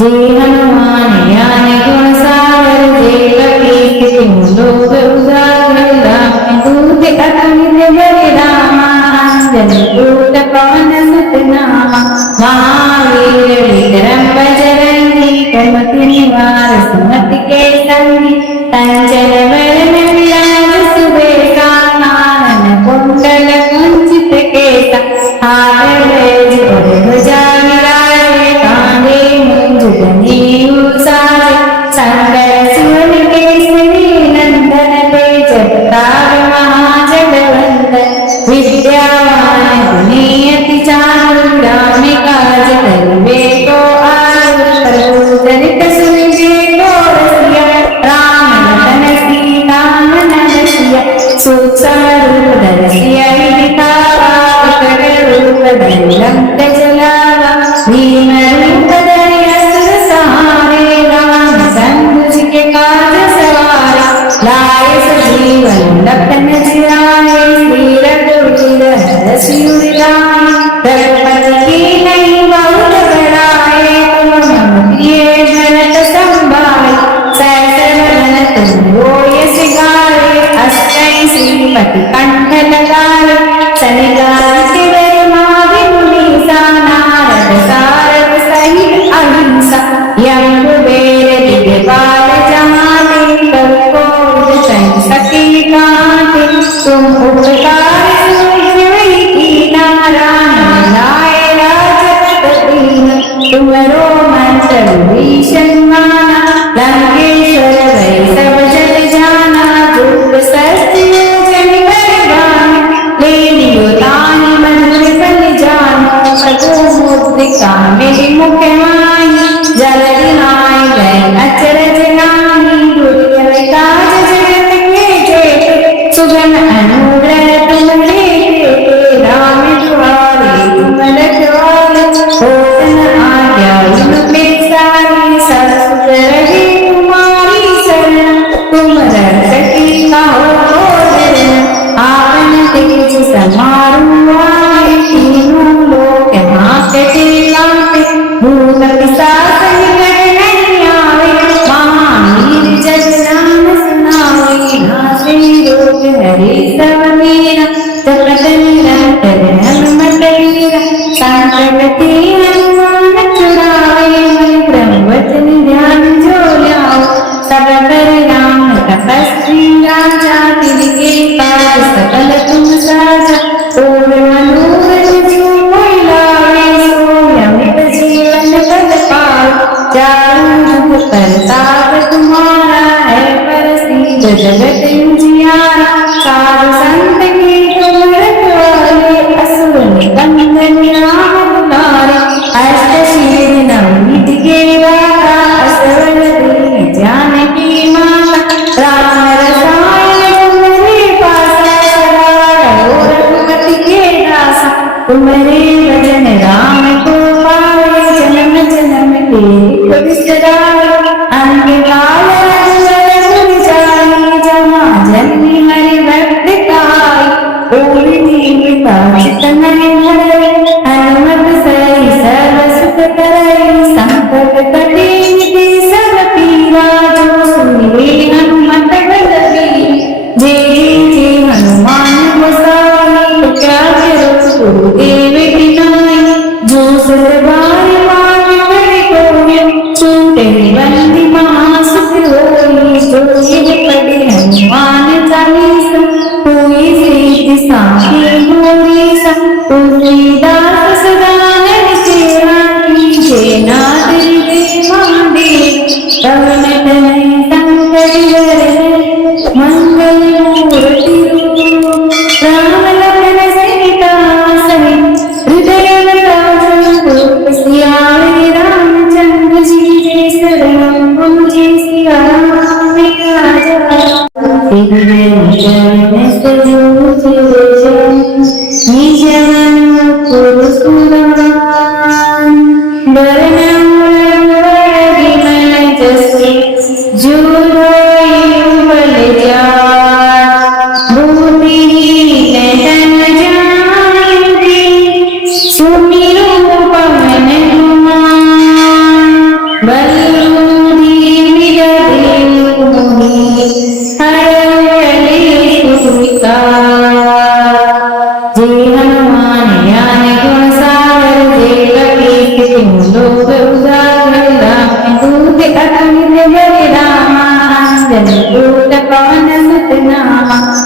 जे हनुमान ज्ञान गुण सागर, जे कपीस तिहुँ लोक उजागर, राम दूत अतुलित बल धामा, अंजनी पुत्र पवन सुत नामा, महावीर विक्रम बजरंगी, कुमति निवार सुमति के संगी, कंचन वरण विराज सुबेसा, कानन कुंडल कुंचित केसा, हाथ बैज और ध्वजा विराजे, कांधे मुंज जनेऊ साजे, संकर सुवन केसरी नंदन, तेज प्रताप महाजगवंदन, विद्यावान गुणी अति चातुर, राम काज करिबे को आतुर, प्रभु चरित सुनिबे को रसिया, राम लखन सीता मन बसिया, सूक्ष्म रूप धरि सियहि दिखावा, विकट रूप धरि लंक जलावा, भीम रूप धरि असुर सहारे, रामचंद्र जी के काज सवारे, लाए सजीवन लखन जियाए, श्री रघुवीर हरषि उर लाए, रघुपति की नहीं बहुत बड़ाए, तुम मम प्रिय भरत संभाए, सहस वदन तुम होय सिगारे, अष्टै श्रीपति कंठ लगाए, सनिगार के ब्रह्मादि मुनीसा, जन राम को पाए, जन्म जन्म के दुख बिसराए। अंधकार भूल जाए, जहाँ जन्मी हरि भक्त पाए। कोई देवता चितन धरे, हनुमत सही सर्व सुख करे। संकट कटे मिटे सब पीरा, जो सुनिए हनुमत बलबीर। जय हनुमान गोसाई, क्या करो गुरुदेव की नाई। जो सतबार पाठ करे कोई, छूटे बंदी महासुख होई। जो ये पढ़े हनुमान चालीसा, कोई सिद्धि साखी मोरी सा। तुलसीदास सदा सेवा कीजे, नाथ हृदय महादेव। पवन तनय संकट हरे, मंगल मूर्ति रूप। राम लखन सीता सहित, हृदय में सियारे रामचंद्र जी। जय शरण गुरु जी सिया राम राजा। हृदय में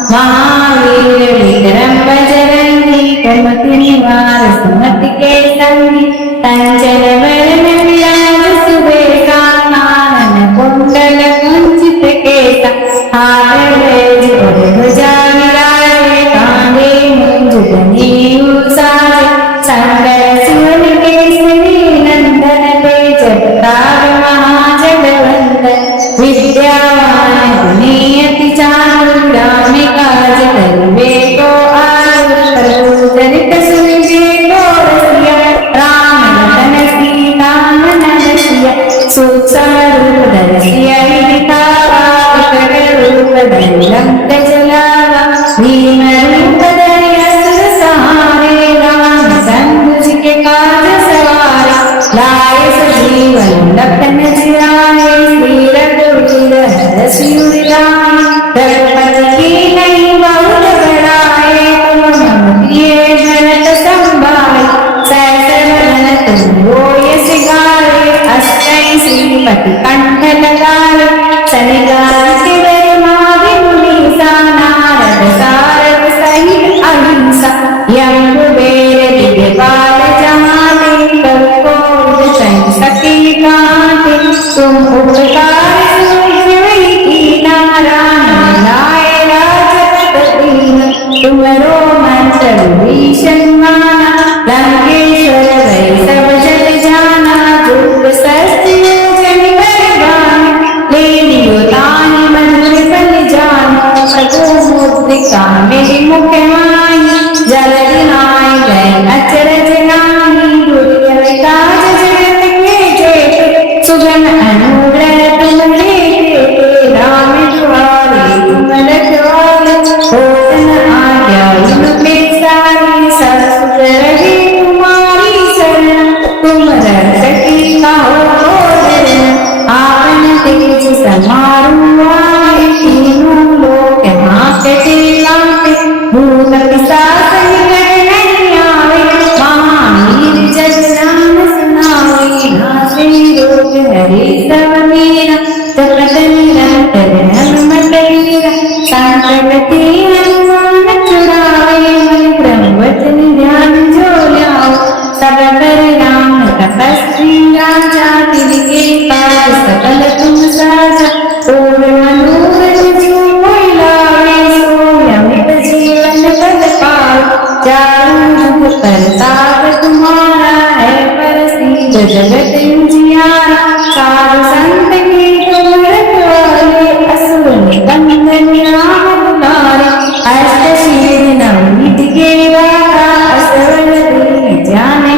महावीर विक्रम बजरंगी, कुमति निवार सुमति के संगी। कंचन वरण विराज सुबेसा, कानन कुंडल कुंचित केसा। हाथ में ध्वजा विराजे, कांधे मूंज जनेऊ साजे। संकर सुवन केसरी नंदन, तेज प्रताप महाजगवंदन। विद्यावान गुणी अति चातुर, राम काज करिबे को आतुर। प्रभु चरित सुनिबे को रसिया, राम लखन सीता मन बसिया। सूक्ष्म रूप धरि सियहि दिखावा, विकट रूप धरि लंक जलावा। भीम रूप धरि असुर संहारे, रामचंद्र जी के काज सवारे। लाए सजीवन लखन जियाए, श्री रघुवीर हरषि उर लाए। रघुपति की नहीं बहुत बड़ाए, तुम मम प्रिय भरत संभाए। सहस बदन तुम रोय सिगारे, अष्टै श्रीपति कंठ लगाए। सनिगार माधि मुनीसा, नारद सारद सहित अहिंसा। यम कुबेर दिगपाल जहाते, कवि कोविद संग सती कांते। तुम उपकार सुनि कीना, राम लाए राजपद दीना। तुमरो मंत्र भीषण माना, लंकेश्वर भय सब जग जाना। जुग सहस्त्र योजन कर गाना, ले लियो ताहि मधुर फल जाना। प्रभु मुद्रिका मेरि मुख माहि, जलधि नाहि गए अचरज नाहि। दुर्गम काज जगत के जेते, सुगम अनुग्रह तुम्हारे तेते। राम दुआरे तुम रखवारे, होत न आज्ञा इन बेसारी। सब सुख रहे तुम्हारी शरण, तुम रक्षकी कहो को डरना। आपन तेज समारो आए, तीनों लोक हाँकते कांपे। भूत पिशाच निकट नहीं आवे, महावीर जग नाम सुनावे। नासे रोग हरे सब मीरा, जपत निरंतर हनुमत वीरा। संकट ते हनुमान छुड़ावे, मन क्रम वचन ध्यान जो लाओ। सब पर राम तपस्वी राजा, तिनके काज सकल तुम साजा। पूर्ण मनोरथ जो कोई लावे, सोई अमित जीवन पद पाओ। चारों जुग परताप तुम्हारा है, प्रसिद्ध जगत उजियारा। साधु संत के तुम रखवाले, असुर निकंदन राम दुलारे। अष्ट शील नवनीत के गाथा, असवर दीन जाने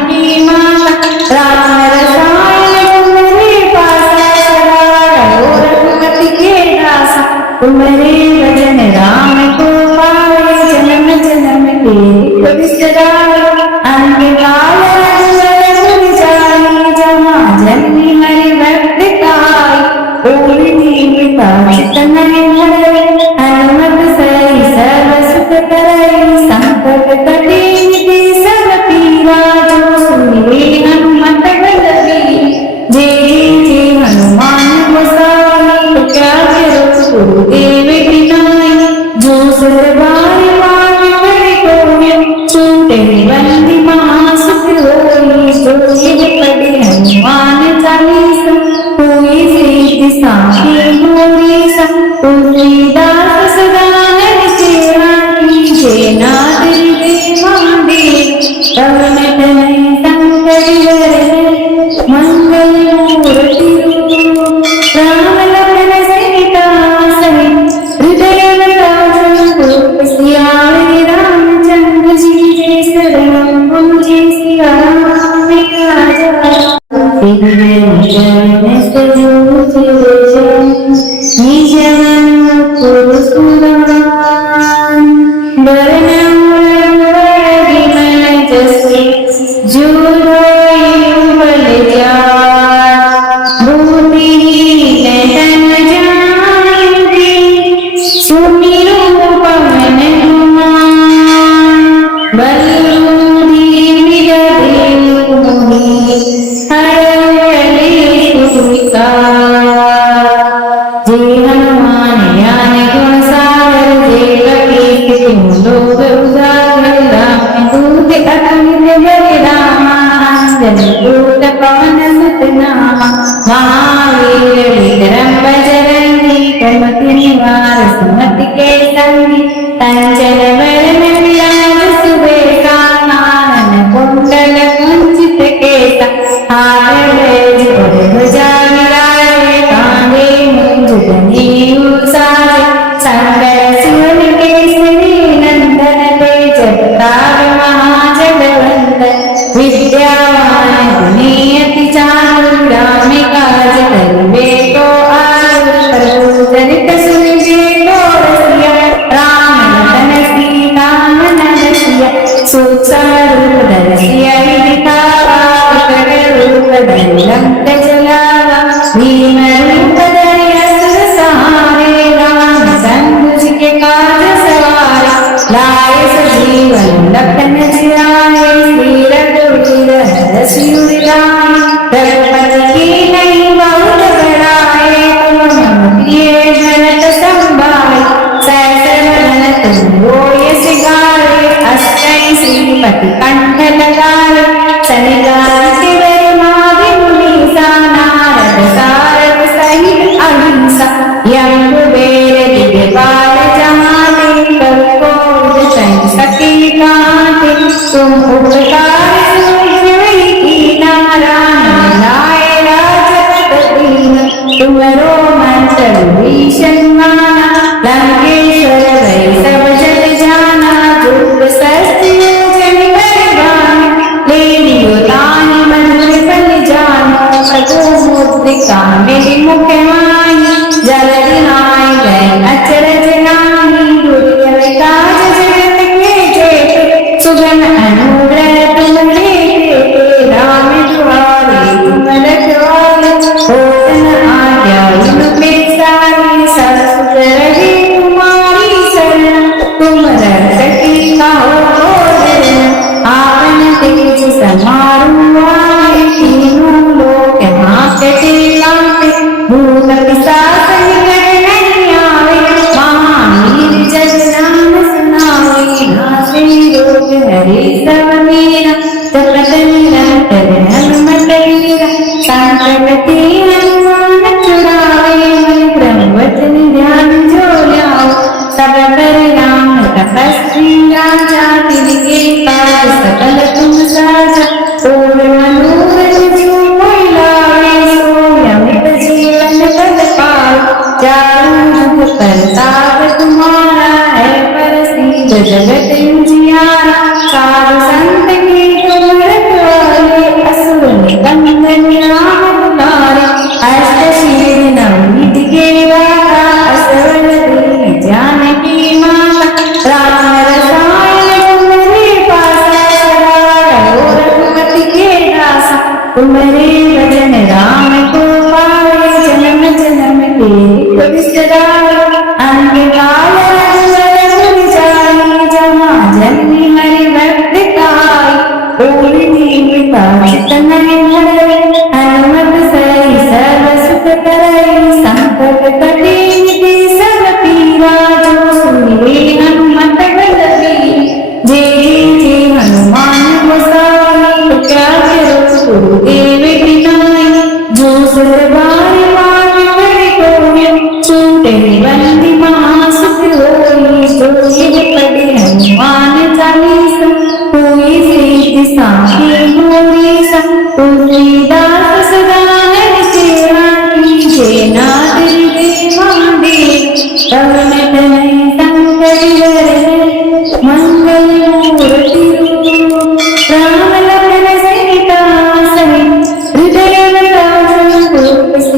हृदय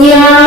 किया